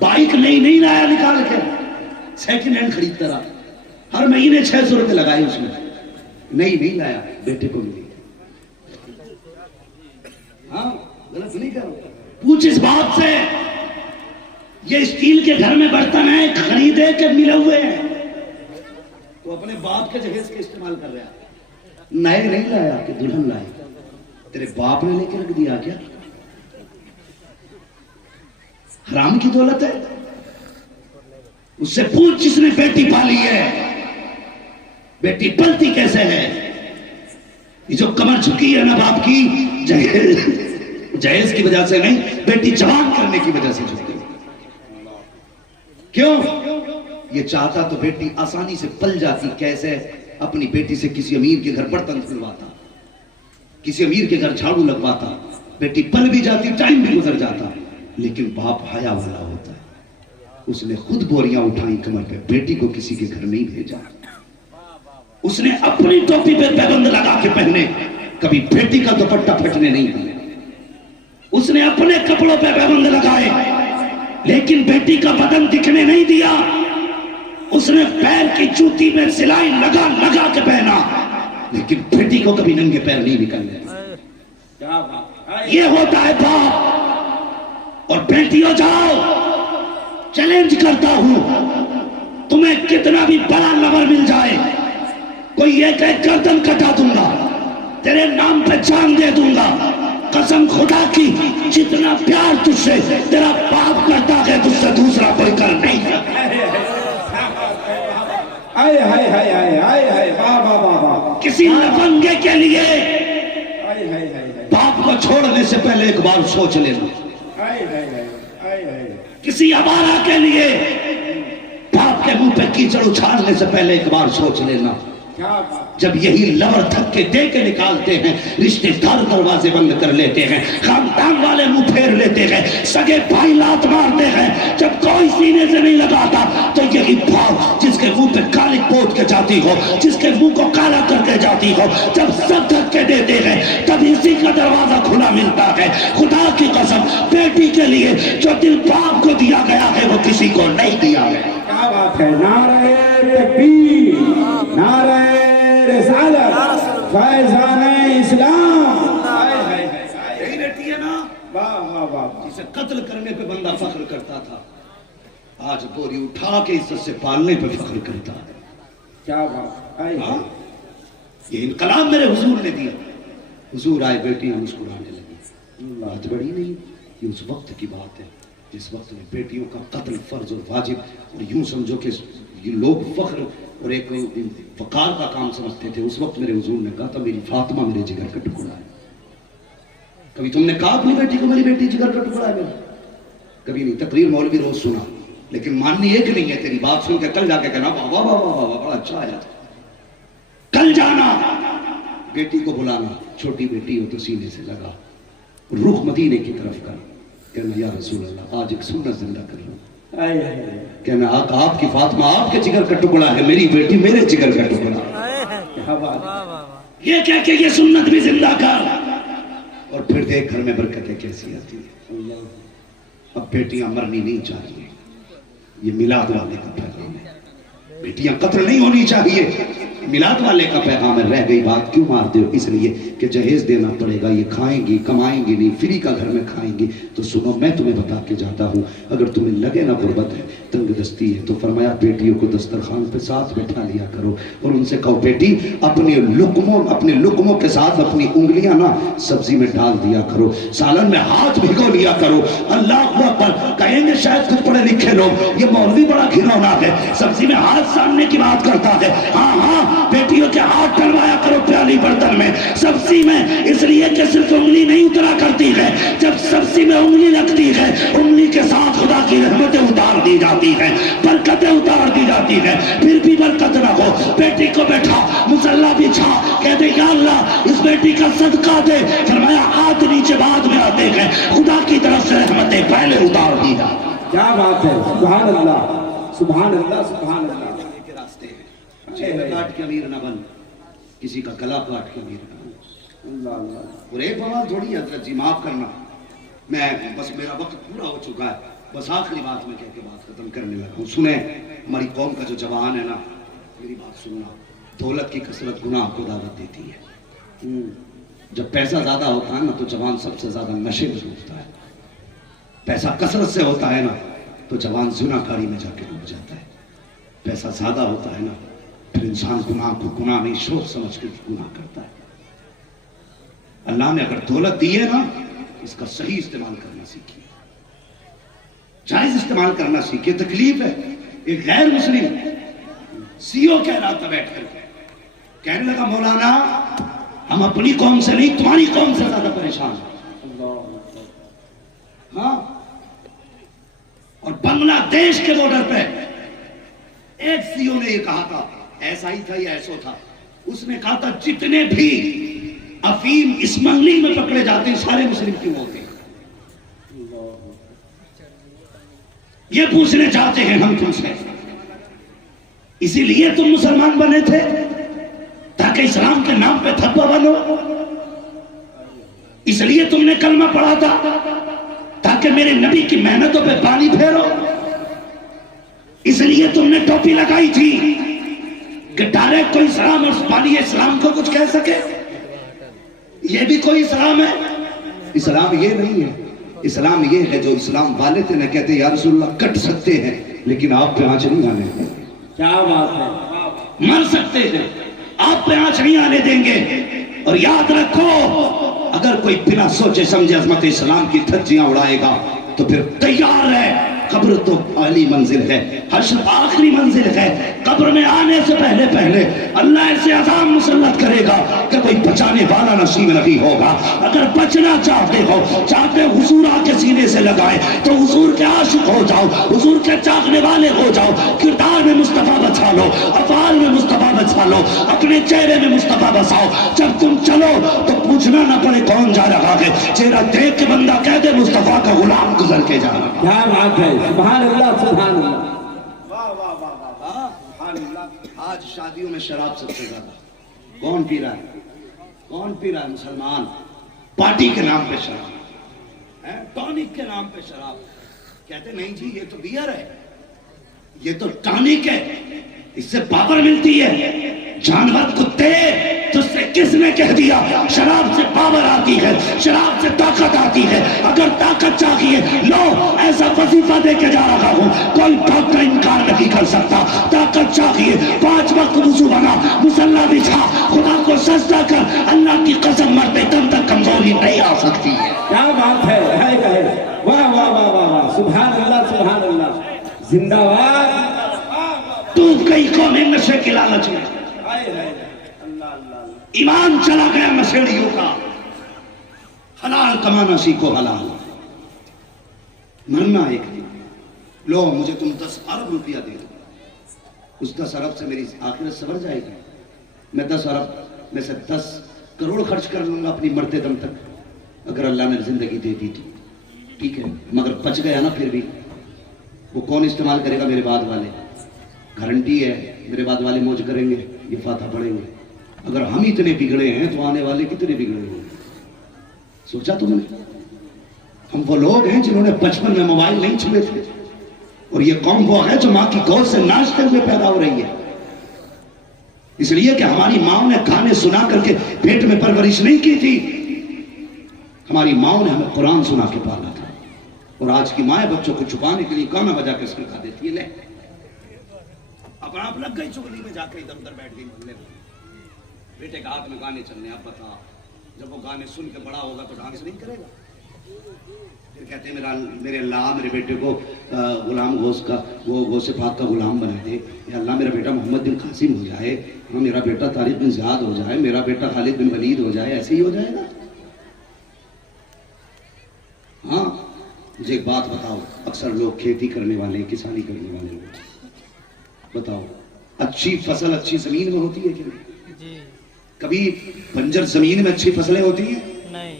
بائک نہیں لایا نکال کے، سیکنڈ ہینڈ خریدتا رہا، ہر مہینے 600 روپے لگائے اس میں، نہیں لایا، بیٹے کو ملی۔ ہاں غلط نہیں کر رہا، پوچھ اس بات سے یہ اسٹیل کے گھر میں برتن ہیں خریدے کہ ملے ہوئے ہیں؟ تو اپنے باپ کے جہیز کے استعمال کر رہا ہے، نئے نہیں لایا کہ دلہن لائے، تیرے باپ نے لے کے رکھ دیا کیا؟ حرام کی دولت ہے، اس سے پوچھ جس نے بیٹی پالی ہے، بیٹی پلتی کیسے ہے؟ یہ جو کمر جھکی ہے نا باپ کی، جہیز کی وجہ سے نہیں، بیٹی جوان کرنے کی وجہ سے جھکی۔ کیوں؟ یہ چاہتا تو بیٹی آسانی سے پل جاتی، کیسے؟ اپنی بیٹی سے کسی امیر کے گھر برتن دھلواتا، کسی امیر کے گھر جھاڑو لگواتا، بیٹی پل بھی جاتی، ٹائم بھی گزر جاتا، لیکن باپ حیا والا ہوتا ہے، اس نے خود بوریاں اٹھائیں کمر پہ، بیٹی کو کسی کے گھر نہیں بھیجا، اس نے اپنی ٹوپی پہ پیبند لگا کے پہنے، کبھی بیٹی کا دوپٹہ پھٹنے نہیں دیا، اس نے اپنے کپڑوں پہ پیبند لگائے لیکن بیٹی کا بدن دکھنے نہیں دیا، اس نے پیر کی جوتی میں سلائی لگا کے پہنا لیکن بیٹی کو کبھی ننگے پیر نہیں نکلنے دیا۔ یہ ہوتا ہے باپ۔ اور بیٹیوں جاؤ، چیلنج کرتا ہوں، تمہیں کتنا بھی بڑا لور مل جائے، کوئی یہ کہ گردن کٹا دوں گا، تیرے نام پہ جان دے دوں گا، قسم خدا کی جتنا پیار تجھ سے تیرا باپ کرتا ہے تجھ سے دوسرا کوئی کر نہیں سکتا۔ کسی لفنگے کے لیے باپ کو چھوڑنے سے پہلے ایک بار سوچ لینا، کسی آوارہ کے لیے باپ کے منہ پہ کیچڑ اچھالنے سے پہلے ایک بار سوچ لینا۔ جب یہی لور تھکے دے کے نکالتے ہیں، رشتے دار دروازے بند کر لیتے ہیں، خاندان والے منہ پھیر لیتے ہیں، سگے بھائی لات مارتے ہیں، جب کوئی سینے سے نہیں لگاتا تو یہی باپ جس کے منہ پہ کالی پوت کے جاتی ہو، جس کے منہ کو کالا کر کے جاتی ہو، جب سب دھکے دیتے ہیں تب اسی کا دروازہ کھلا ملتا ہے۔ خدا کی قسم بیٹی کے لیے جو دل باپ کو دیا گیا ہے وہ کسی کو نہیں دیا گیا۔ کیا بات ہے، نعرہ تکبیر، نعرہ رسالت، فیضان اسلام۔ یہی بیٹی ہے نا واہ واہ واہ، جسے قتل کرنے پہ بندہ فخر کرتا تھا، آج بوری اٹھا کے عزت سے پالنے پہ فخر کرتا ہے۔ کیا بات ہے، ہاں؟ یہ انقلاب میرے حضور نے دیا، حضور آئے بیٹیاں مسکرانے لگی، بات بڑی نہیں، یہ اس وقت کی بات ہے جس وقت میں بیٹیوں کا قتل فرض اور واجب، اور یوں سمجھو کہ یہ لوگ فخر اور ایک وقار کا کام سمجھتے تھے۔ اس وقت میرے حضور نے کہا تھا میری فاطمہ میرے جگر کا ٹکڑا ہے۔ کبھی تم نے کہا اپنی بیٹی کو میری بیٹی جگر کا ٹکڑا ہے میرا؟ کبھی نہیں، تقریر مولوی روز سنا، لیکن ماننی ایک نہیں ہے تیری بات سن کے کل جا کے کہنا واہ واہ واہ واہ واہ بڑا اچھا آیا تھا، کل جانا بیٹی کو بلانا, چھوٹی بیٹی ہو تو سینے سے لگا, رخ مدینے کی طرف کر, کہنا یا رسول اللہ آج ایک سنت زندہ کر لوں. کہنا آقا آپ کی فاطمہ آپ کے جگر کا ٹکڑا ہے, میری بیٹی میرے جگر کا ٹکڑا. یہ کہہ کے یہ سنت بھی زندہ کر, اور پھر دیکھ گھر میں برکتیں کیسی آتی ہیں. اب بیٹیاں مرنی نہیں چاہیے, یہ میلاد والے کا پیغام ہے. بیٹیاں قتل نہیں ہونی چاہیے, میلاد والے کا پیغام ہے. رہ گئی بات کیوں مارتے ہو, اس لیے کہ جہیز دینا پڑے گا, یہ کھائیں گی کمائیں گی نہیں, فری کا گھر میں کھائیں گی. تو سنو میں تمہیں بتا کے جاتا ہوں, اگر تمہیں لگے نا غربت ہے, تنگ دستی ہے, تو فرمایا بیٹیوں کو دسترخوان پہ ساتھ بٹھا لیا کرو اور ان سے کہو بیٹی اپنے لقموں کے ساتھ اپنی انگلیاں نا سبزی میں ڈال دیا کرو, سالن میں ہاتھ بھگو لیا کرو. اللہ اکبر. کہیں گے شاید کچھ پڑھے لکھے لوگ یہ مولوی بڑا گھنونا ہے, سبزی میں ہاتھ سامنے کی بات کرتا ہے. ہاں بیٹیوں کے ہاتھ ڈلوایا کرو پیالی برتن میں, سبزی میں, اس لیے کہ صرف انگلی نہیں اترا کرتی ہے, جب سبزی میں انگلی لگتی ہے انگلی کے ساتھ خدا کی رحمتیں اتار دی جاتی ہیں, برکتیں اتار دی جاتی ہیں. پھر بھی برکت نہ ہو, بیٹی کو بیٹھا مصلی بچھا, کہتے یا اللہ اس بیٹی کا صدقہ دے. فرمایا ہاتھ نیچے بعد میں آتے ہیں, خدا کی طرف سے رحمتیں پہلے اتار دی جاتی. کیا بات ہے, سبحان اللہ سبحان اللہ سبحان اللہ. کے راستے ہیں, چہرہ کاٹ کے امیر نہ بن, کسی کا گلا کاٹ کے امیر نہ بن. اللہ اللہ. اور ایک بات تھوڑی ہے حضرت جی, معاف کرنا, میں بس میرا وقت پورا ہو چکا ہے, بس آخری بات میں کہہ کے بات ختم کرنے لگا ہوں. سنیں ہماری قوم کا جو جوان ہے نا, میری بات سننا, دولت کی کثرت گناہ کو دعوت دیتی ہے. جب پیسہ زیادہ ہوتا ہے نا تو جوان سب سے زیادہ نشے میں ڈوبتا ہے. پیسہ کثرت سے ہوتا ہے نا تو جوان زناکاری میں جا کے ڈوب جاتا ہے. پیسہ زیادہ ہوتا ہے نا پھر انسان گناہ کو گناہ نہیں شوق سمجھ کے گناہ کرتا ہے. اللہ نے اگر دولت دی ہے نا اس کا صحیح استعمال کرنا سیکھیے, جائز استعمال کرنا سیکھیے. تکلیف ہے, ایک غیر مسلم سی او کہہ رہا تھا بیٹھ کر, کہنے لگا مولانا ہم اپنی قوم سے نہیں تمہاری قوم سے زیادہ پریشان ہیں. ہاں, اور بنگلہ دیش کے بارڈر پہ ایک سی او نے یہ کہا تھا, ایسا ہی تھا یا ایسو تھا, اس نے کہا تھا جتنے بھی افیم اسمگلنگ میں پکڑے جاتے ہیں سارے مسلم کیوں ہوتے ہیں. یہ پوچھنے چاہتے ہیں ہم تم سے, اسی لیے تم مسلمان بنے تھے تاکہ اسلام کے نام پہ تھپا بنو, اس لیے تم نے کلمہ پڑھا تھا تاکہ میرے نبی کی محنتوں پہ پانی پھیرو, اس لیے تم نے ٹوپی لگائی تھی کہ ڈائریکٹ کوئی اسلام اور بانی اسلام کو کچھ کہہ سکے. یہ بھی کوئی اسلام ہے؟ اسلام یہ نہیں ہے. اسلام یہ ہے جو اسلام والے تھے نہ کہتے یا رسول اللہ کٹ سکتے ہیں لیکن آپ پہ آنچ نہیں آنے دیں گے. کیا بات ہے, مر سکتے ہیں آپ پہ آنچ نہیں آنے دیں گے. اور یاد رکھو اگر کوئی بنا سوچے سمجھے عظمت اسلام کی دھجیاں اڑائے گا تو پھر تیار ہے, قبر تو پہلی منزل ہے, حشر آخری منزل ہے. قبر میں آنے سے پہلے اللہ ایسے عذاب مسلط کرے گا کہ کوئی بچانے والا نصیب نہیں ہوگا. اگر بچنا چاہتے حضور آ کے سینے سے لگائے تو حضور کے عاشق ہو جاؤ, حضور کے چاہنے والے ہو جاؤ. کردار میں مصطفیٰ بچا لو, افعال میں مصطفیٰ بچا لو, اپنے چہرے میں مصطفیٰ بساؤ. جب تم چلو تو پوچھنا نہ پڑے کون جا رہا ہے, چہرہ دیکھ کے بندہ کہہ دے مصطفیٰ کا غلام گزر کے جا رہا. کیا بات ہے, سبحان اللہ سبحان اللہ. آج شادیوں میں شراب سب سے زیادہ کون پی رہا ہے, کون پی رہا ہے؟ مسلمان. پارٹی کے نام پہ شراب, ٹونک کے نام پہ شراب. کہتے نہیں جی یہ تو بیئر ہے, یہ تو ٹونک ہے, اس سے پاور ملتی ہے. جانور کتے تو سے کس نے کہہ دیا شراب سے پاور آتی ہے, شراب سے طاقت آتی ہے. اگر طاقت چاہیے لو, ایسا وظیفہ دے کے جا رہا ہوں, کوئی ڈاکٹر انکار نہیں کر سکتا. طاقت چاہیے 5 وقت وضو بنا, مصلی بچھا, خدا کو سجدہ کر, اللہ کی قسم مرتے دم تک کمزوری نہیں آ سکتی ہے. کیا بات ہے, واہ واہ واہ واہ واہ, سبحان اللہ سبحان اللہ, زندہ باد. ڈوب گئی قومیں نشے کی لالچ میں, ایمان چلا گیا مسیڑیوں کا. حلال کمانا سیکھو, حلال. مرنا ایک دن. لو مجھے تم 10 ارب روپیہ دے دو, اس 10 ارب سے میری آخرت سنور جائے گی. میں 10 ارب میں سے 10 کروڑ خرچ کر لوں گا اپنی مرتے دم تک اگر اللہ نے زندگی دے دی تو ٹھیک ہے، مگر بچ گیا نا پھر بھی وہ کون استعمال کرے گا؟ میرے بعد والے. گارنٹی ہے میرے بعد والے موج کریں گے، یہ فاتحہ پڑھیں گے. اگر ہم اتنے بگڑے ہیں تو آنے والے کتنے بگڑے ہوں گے؟ سوچا تم نے؟ ہم وہ لوگ ہیں جنہوں نے بچپن میں موبائل نہیں چھوئے تھے، اور یہ قوم وہ ہے جو ماں کی گود سے ناچتے ہوئے پیدا ہو رہی ہے. اس لیے کہ ہماری ماں نے گانے سنا کر کے پیٹ میں پرورش نہیں کی تھی، ہماری ماں نے ہمیں قرآن سنا کے پالا تھا. اور آج کی مائیں بچوں کو چھپانے کے لیے گانا بجا کے سکھا دیتی ہے. لے اب آپ لگ گئی چگلی میں، جا کے ادھر ادھر بیٹھ گئی محلے میں. بیٹے کا ہاتھ میں گانے چلنے، اب بتا جب وہ گانے سن کے بڑا ہوگا تو ڈانس نہیں کرے گا. پھر کہتے ہیں میرے اللہ میرے بیٹے کو غلام غوث کا وہ غوث پاک کا غلام بنا دے، یا اللہ میرا بیٹا محمد بن قاسم ہو جائے، ہاں میرا بیٹا طارق بن زیاد ہو جائے، میرا بیٹا خالد بن ولید ہو جائے. ایسے ہی ہو جائے گا؟ ہاں مجھے ایک بات بتاؤ، اکثر لوگ کھیتی کرنے والے، کسانی کرنے والے لوگ، بتاؤ اچھی فصل اچھی زمین میں ہوتی ہے کہ نہیں؟ جی کبھی بنجر زمین میں اچھی فصلیں ہوتی ہیں؟ نہیں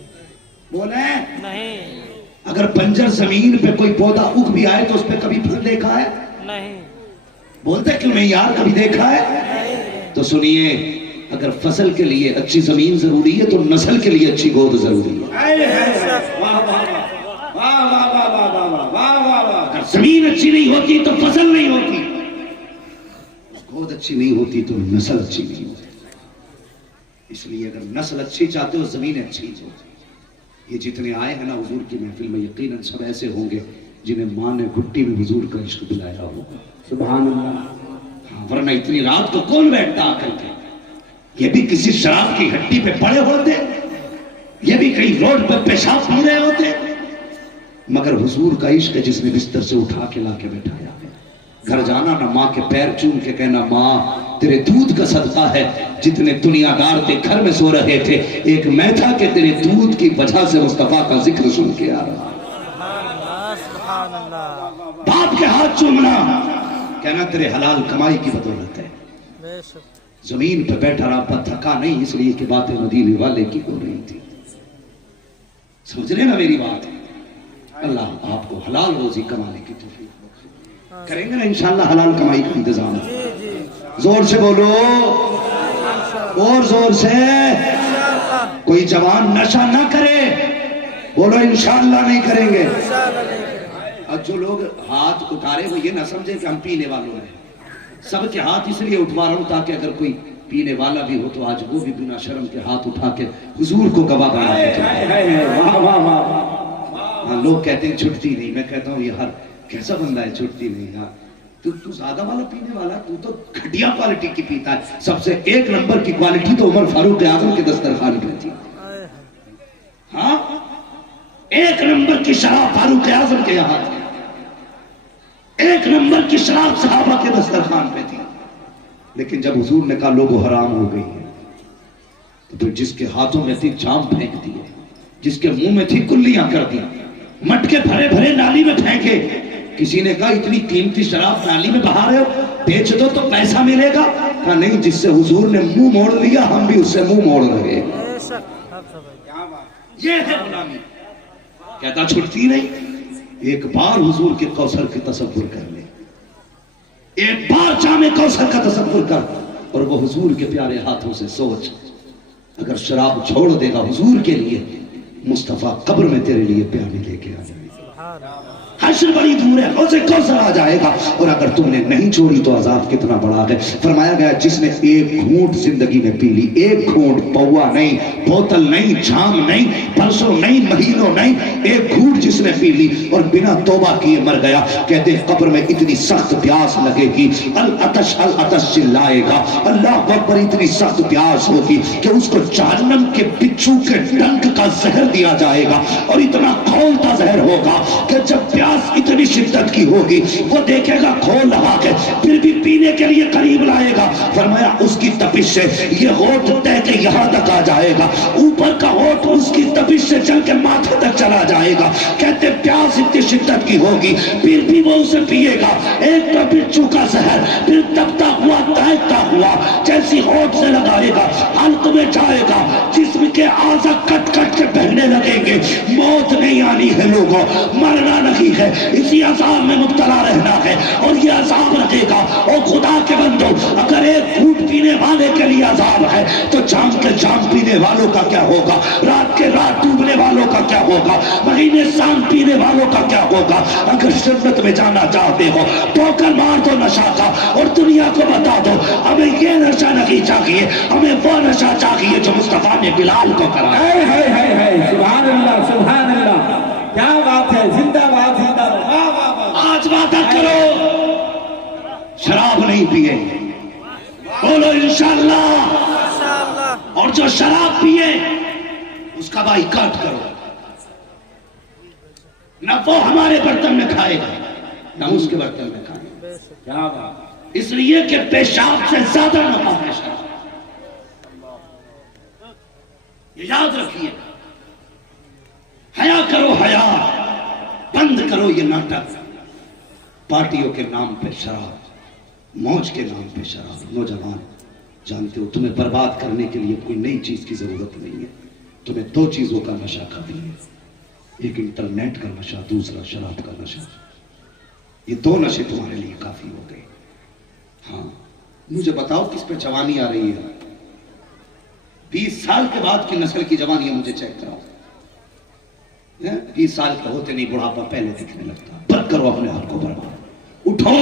بولے نہیں اگر بنجر زمین پہ کوئی پودا اگ بھی آئے تو اس پہ کبھی پھل دیکھا ہے؟ نہیں بولتے کیوں نہیں یار، کبھی دیکھا ہے؟ تو سنیے، اگر فصل کے لیے اچھی زمین ضروری ہے تو نسل کے لیے اچھی گود ضروری ہے. اگر زمین اچھی نہیں ہوتی تو فصل نہیں ہوتی، گود اچھی نہیں ہوتی تو نسل اچھی نہیں ہوتی. اس لیے اگر نسل اچھی چاہتے ہو زمین اچھی ہو. یہ جتنے آئے ہیں نا حضور کی محفل میں یقیناً سب ایسے ہوں گے جنہیں ماں نے گھٹی میں حضور کا عشق دلایا ہوگا. سبحان اللہ. ہاں ورنہ اتنی رات کو کون بیٹھتا آ کر کے؟ یہ بھی کسی شراب کی ہڈی پہ پڑے ہوتے، یہ بھی کہیں روڈ پہ پیشاب پی رہے ہوتے، مگر حضور کا عشق ہے جس نے بستر سے اٹھا کے لا کے بٹھایا. گھر جانا نہ ماں کے پیر چوم کے کہنا ماں تیرے دودھ کا صدقہ ہے، جتنے دنیا دار تھے گھر میں سو رہے تھے، ایک میں تھا کہ تیرے دودھ کی وجہ سے مصطفیٰ کا ذکر سن کے آ رہا. سبحان اللہ. باپ کے ہاتھ چومنا کہنا تیرے حلال کمائی کی بدولت ہے. بے شک. زمین پہ بیٹھا رہا تھکا نہیں، اس لیے کہ باتیں مدینے والے کی ہو رہی تھی. سمجھ رہے نا میری بات؟ اللہ آپ کو حلال روزی کمانے کی توفیق کریں گے نا انشاءاللہ. حلال کمائی کا انتظام ہے. زور سے بولو، اور زور سے. کوئی جوان نشہ نہ کرے، بولو انشاءاللہ نہیں کریں گے. اور جو لوگ ہاتھ اٹھارے وہ یہ نہ سمجھے کہ ہم پینے والوں ہیں. سب کے ہاتھ اس لیے اٹھوا رہا ہوں تاکہ اگر کوئی پینے والا بھی ہو تو آج وہ بھی بنا شرم کے ہاتھ اٹھا کے حضور کو گواہ بنا کے چلے. ہاں لوگ کہتے ہیں چھٹتی نہیں، میں کہتا ہوں یار کیسا بندہ ہے چھٹتی نہیں. ہاں تو زیادہ والا پینے والا، تو گھٹیا کوالٹی کی پیتا ہے. سب سے ایک نمبر کی کوالٹی تو عمر فاروق اعظم کے دسترخوان پہ تھی. ہاں ایک نمبر کی شراب فاروق اعظم کے یہاں تھی، ایک نمبر کی شراب صحابہ کے دسترخوان پہ تھی. لیکن جب حضور نے کہا لوگوں حرام ہو گئی ہے، تو پھر جس کے ہاتھوں میں تھی جام پھینک دیے، جس کے منہ میں تھی کلیاں کر دی، مٹکے بھرے بھرے نالی میں پھینکے. کسی نے کہا اتنی قیمتی شراب نالی میں بہا رہے ہو، بیچ دو تو پیسہ ملے گا. کہا نہیں، جس سے حضور نے منہ موڑ لیا ہم بھی اس سے منہ موڑ رہے. یہ ہے غلامی. کہتا چھٹتی نہیں. ایک بار حضور کے کوثر کی تصور کر لے، ایک بار جام کوثر کا تصور کر، اور وہ حضور کے پیارے ہاتھوں سے سوچ. اگر شراب چھوڑ دے گا حضور کے لیے، مصطفیٰ قبر میں تیرے لیے پیانے لے کے آ جائے. حشر بڑی دور ہے، حوض کوثر آ جائے گا. اور اگر تم نے نہیں چھوڑی تو عذاب کتنا بڑا ہے. فرمایا گیا جس نے ایک گھونٹ زندگی میں پی لی، ایک گھونٹ، پوا نہیں، بوتل نہیں، جام نہیں، برسوں نہیں، مہینوں نہیں، ایک گھونٹ جس نے پی لی اور بنا توبہ کیے مر گیا، کہتے قبر میں اتنی سخت پیاس لگے گی، العطش العطش چلائے گا، اللہ اکبر، اتنی سخت پیاس ہوگی کہ اس کو جہنم کے بچھو کے ڈنک کا زہر دیا جائے گا، اور اتنا کھولتا زہر ہوگا کہ جب پیاس اتنی شدت کی ہوگی وہ دیکھے گا کھول رہا ہے، پھر بھی پینے کے لیے قریب لائے گا. فرمایا اس کی تپش تپش سے یہ ہونٹ تہ کے یہاں تک آ جائے گا، اوپر کا ہونٹ اس کی تپش سے چل کے ماتھے تک چلا جائے گا. کہتے پیاس اتنی شدت کی ہوگی پھر بھی وہ اسے پیے گا. ایک تو پھر چوکا زہر، پھر تبتا ہوا تہتا ہوا جیسی ہونٹ سے لگائے گا حلق میں جائے گا، جسم کے اعضا کٹ کٹ کے بہنے لگیں گے. موت نہیں آنی ہے لوگوں، مرنا نہیں ہے، اسی عذاب میں مبتلا رہنا ہے. اور یہ عذاب رہے گا. اور خدا کے بندو، اگر ایک گھونٹ پینے والے کے لیے عذاب ہے تو جام کے جام پینے والوں کا کیا ہوگا، رات کے رات ڈوبنے والوں کا کیا ہوگا، مہینے سال پینے والوں کا کیا ہوگا. اگر جنت میں جانا چاہتے ہو تو کر مار دو نشہ کا اور دنیا کو بتا دو ہمیں یہ نشہ نہیں چاہیے، ہمیں وہ نشہ چاہیے جو مصطفیٰ نے بلال کو کرایا. سبحان اللہ سبحان اللہ، کیا بات ہے، زندہ باد زندہ باد. واہ واہ واہ. آج وعدہ کرو شراب نہیں پیے، بولو انشاءاللہ. اور جو شراب پیے اس کا بائیکاٹ کرو. نہ وہ ہمارے برتن میں کھائے گا نہ اس کے برتن میں کھائے گا. کیا بات. اس لیے کہ پیشاب سے زیادہ نفع ہے شراب. یہ یاد رکھیے. حیا کرو، حیا بند کرو یہ ناٹک. پارٹیوں کے نام پہ شراب، موج کے نام پہ شراب. نوجوان جانتے ہو تمہیں برباد کرنے کے لیے کوئی نئی چیز کی ضرورت نہیں ہے. تمہیں دو چیزوں کا نشہ کافی ہے، ایک انٹرنیٹ کا نشہ، دوسرا شراب کا نشہ. یہ دو نشے تمہارے لیے کافی ہو گئے. ہاں مجھے بتاؤ کس پہ جوانی آ رہی ہے؟ 20 سال کے بعد کی نسل کی جوانی ہے، مجھے چیک کراؤ. 20 سال کا ہوتے نہیں بڑھاپا پہلے دکھنے لگتا. بند کرو اپنے آپ کو برباد. اٹھو،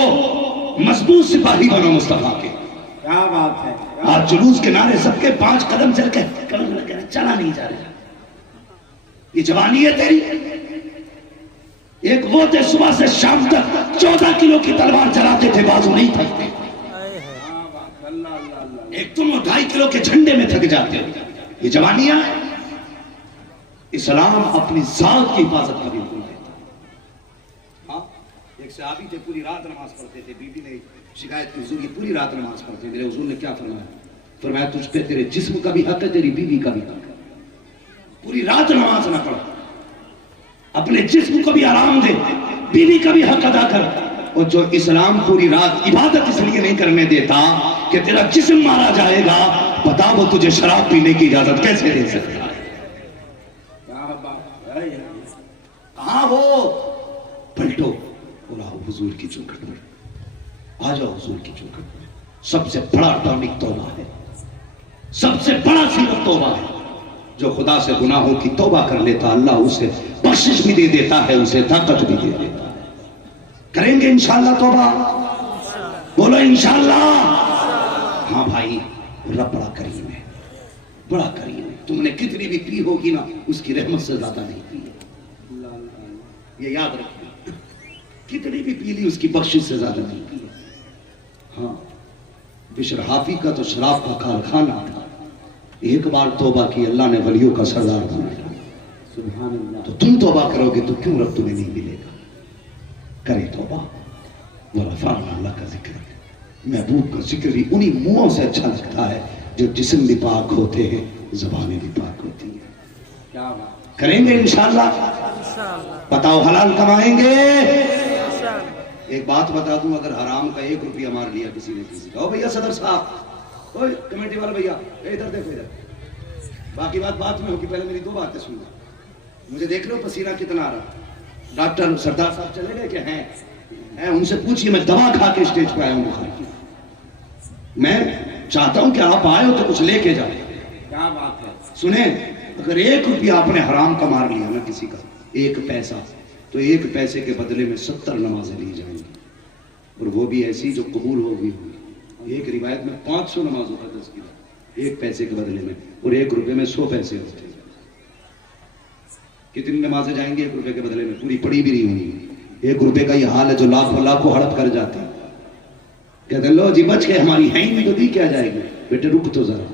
مضبوط سپاہی بنو مصطفیٰ کے. کیا بات ہے. آج جلوس کے نعرے سب کے 5 قدم چل کے چلا نہیں جا رہا. یہ جوانی ہے تیری. ایک وہ تھے صبح سے شام تک 14 کلو کی تلوار چلاتے تھے، بازو نہیں تھکتے. ایک تم 2.5 کلو کے جھنڈے میں تھک جاتے ہو. یہ جوانیاں ہیں. اسلام اپنی ذات کی حفاظت کا بھی حکم دیتا. ہاں ایک صحابی تھے پوری رات نماز پڑھتے تھے. بی بی نے شکایت کی حضور یہ پوری رات نماز پڑھتے ہیں. میرے حضور نے کیا فرمایا؟ فرمایا تجھ پہ تیرے جسم کا بھی حق ہے، تیری بیوی کا بھی حق ہے. پوری رات نماز نہ پڑھ، اپنے جسم کو بھی آرام دے، بیوی کا بھی حق ادا کر. اور جو اسلام پوری رات عبادت اس لیے نہیں کرنے دیتا کہ تیرا جسم مارا جائے گا، بتا وہ تجھے شراب پینے کی اجازت کیسے دے سکتا ہے؟ کہاں ہو؟ پلٹو، بولا حضور کی چوکھٹ پر آ جاؤ. حضور کی چوکھٹ پر سب سے بڑا ٹانک توبہ ہے، سب سے بڑا سیرت توبہ ہے. جو خدا سے گناہوں کی توبہ کر لیتا اللہ اسے بخشش بھی دے دیتا ہے، اسے طاقت بھی دے دیتا ہے. کریں گے انشاءاللہ توبہ؟ بولو انشاءاللہ. ہاں بھائی، رب بڑا کریم ہے، بڑا کریم ہے. تم نے کتنی بھی پی ہوگی نا اس کی رحمت سے زیادہ نہیں پی ہے. یہ یاد رکھنا، کتنی بھی پی لی اس کی بخشش سے زیادہ نہیں پی ہے. ہاں بشر حافی کا تو شراب کا کارخانہ تھا. ایک بار توبہ کی اللہ نے ولیوں کا سردار بنایا. سبحان اللہ. تو تم توبہ کرو گے تو کیوں رب تمہیں نہیں ملے گا؟ کرے توبہ. ورفعنا اللہ کا ذکر، محبوب کا ذکر بھی انہی منہوں سے اچھا لگتا ہے جو جسم بھی پاک ہوتے ہیں، زبانیں بھی پاک ہوتی ہیں. کیا بات. کریں گے انشاءاللہ. بتاؤ حلال کمائیں گے. ایک بات بتا دوں، اگر حرام کا 1 روپیہ مار لیا کسی نے کسی کا، او بھیا صدر صاحب، اوے کمیٹی والا بھیا، ادھر دیکھو ادھر، باقی بات بات میں ہوگی، پہلے میری 2 باتیں سنو. مجھے دیکھ لو پسینہ کتنا آ رہا. ڈاکٹر سردار صاحب چلے گئے کہ ہیں؟ ان سے پوچھئے، میں دوا کھا کے اسٹیج پہ آیا ہوں بخاری کی. میں چاہتا ہوں کہ آپ آئے ہو تو کچھ لے کے جاؤ. کیا بات ہے. سنیں، اگر 1 روپیہ آپ نے حرام کا مار لیا نا کسی کا، 1 پیسہ، تو 1 پیسے کے بدلے میں 70 نمازیں لی جائیں گی، اور وہ بھی ایسی جو قبول ہوگی. ایک روایت میں 500 نمازوں کا تذکرہ 1 پیسے کے بدلے میں، اور 1 روپے میں 100 پیسے ہوتے ہیں. کتنی نمازیں جائیں گی 1 روپے کے بدلے میں؟ پوری پڑی بھی نہیں ہوئی. 1 روپے کا یہ حال ہے جو لاکھوں ہڑپ کر جاتے ہیں. کہتے ہیں لو جی بچ کے ہماری ہیں بھی تو دی کیا جائے گی. بیٹے رک تو ذرا،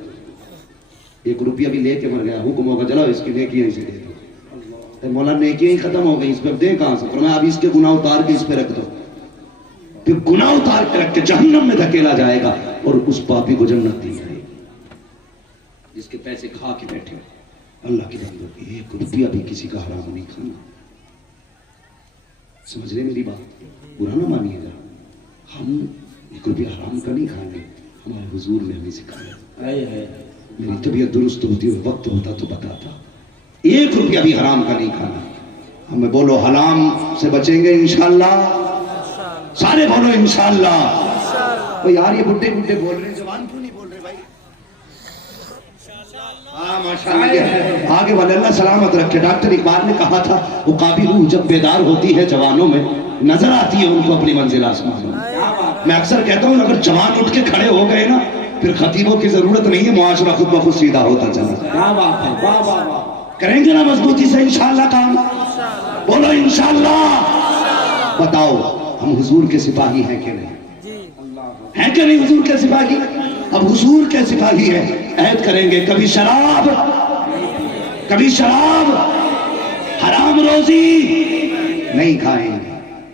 1 روپیہ بھی لے کے مر گیا، حکم ہوگا چلو اس کی نیکیاں اسے دے دو. مولا نیکیاں ہی ختم ہو گئی، اس پہ دیں کہاں سے؟ فرمایا اب اس کے گناہ اتار کے اس پہ رکھ دو. پھر گناہ اتار کے رکھ کے جہنم میں دھکیلا جائے گا اور اس پاپی کو جنت دی جائے گی. جس کے پیسے کھا کے بیٹھے ہو. اللہ کے بندوں، 1 روپیہ بھی کسی کا حرام نہیں کھانا. سمجھ رہے میری بات؟ برا نہ مانیے گا. ہم 1 روپیہ حرام کا نہیں کھائیں گے. ہمارے حضور نے ہمیں سکھایا. میری طبیعت درست ہوتی اور وقت ہوتا تو بتاتا. 1 روپیہ بھی حرام کا نہیں کھانا. ہمیں بولو حرام سے بچیں گے انشاءاللہ. سارے بولو انشاءاللہ. یار یہ بڈھے بڈھے بول رہے ہیں، جوان کیوں نہیں بول رہے بھائی؟ ہاں ماشاءاللہ. آگے والے اللہ سلامت رکھے. ڈاکٹر اقبال نے کہا تھا عقابی روح جب بیدار ہوتی ہے جوانوں میں، نظر آتی ہے ان کو اپنی منزل آسمان میں. میں اکثر کہتا ہوں اگر جوان اٹھ کے کھڑے ہو گئے نا، پھر خطیبوں کی ضرورت نہیں ہے، معاشرہ خود بخود سیدھا ہوتا چلا. کریں گے نا مضبوطی سے انشاءاللہ کام؟ بولو انشاءاللہ. بتاؤ ہم حضور کے سپاہی ہیں کہ نہیں؟ ہیں کہ نہیں حضور کے سپاہی؟ اب حضور کے سپاہی ہیں، عہد کریں گے کبھی شراب حرام روزی نہیں کھائیں گے.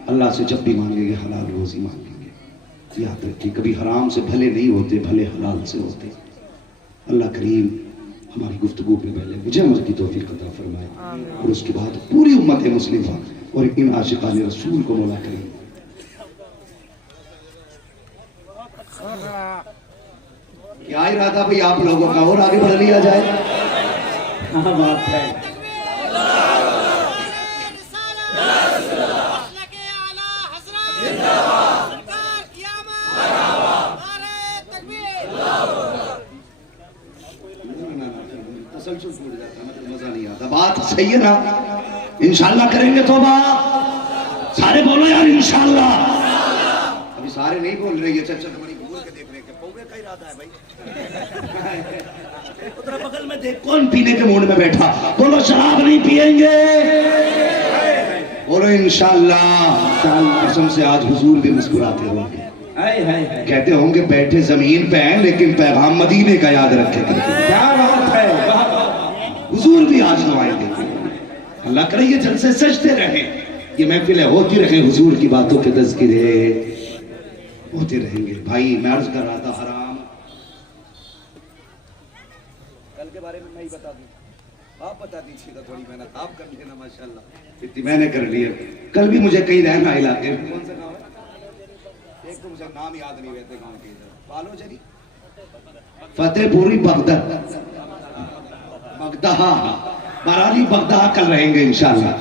اللہ سے جب بھی مانگیں گے حلال روزی مانگیں گے. یاد رکھیے کبھی حرام سے بھلے نہیں ہوتے، بھلے حلال سے ہوتے. اللہ کریم ہماری گفتگو میں پہلے مجھے عمل کی توفیق عطا فرمائے، اور اس کے بعد پوری امت مسلمہ اور ان عاشقان رسول کو مولا کریم. کیا ارادہ بھئی آپ لوگوں کا اور آگے بڑھ لیا جائے؟ ہاں بات ہے. مزہ نہیں آتا. بات صحیح ہے نا؟ انشاءاللہ کریں گے توبہ. سارے بولو یار انشاءاللہ. ابھی سارے نہیں بول رہے. یہ چچا تمہاری بھول کے دیکھ رہے کہ پوگے کا ارادہ ہے بھائی. ادھر بغل میں دیکھ کون پینے کے موڈ میں بیٹھا. بولو شراب نہیں پیئیں گے. بولو انشاءاللہ. قسم سے آج حضور بھی مسکراتے ہوں گے. کہتے ہوں گے بیٹھے زمین پہ ہیں لیکن پیغام مدینے کا یاد رکھے کرتے. کیا بات ہے. حضور بھی آج دعائیں دیتے ہیں. اللہ کرے یہ جلسے سجتے رہیں، یہ محفلیں ہوتی رہیں، حضور کی باتوں کے تذکرے ہوتے رہیں گے. بھائی میں عرض کر رہا تھا حرام کل کے بارے میں میں ہی بتا دوں. آپ بتا دیجیے گا. تھوڑی محنت آپ کر لینا. ماشاءاللہ اتنی میں نے کر لی ہے. کل بھی مجھے کہیں رہنا علاقے میں. کون سا گاؤں ہے؟ ایک تو مجھے نام یاد نہیں رہتے گاؤں کے. ادھر پالو جری فتح پوری بغداد برالی بغداد کل رہیں گے انشاءاللہ.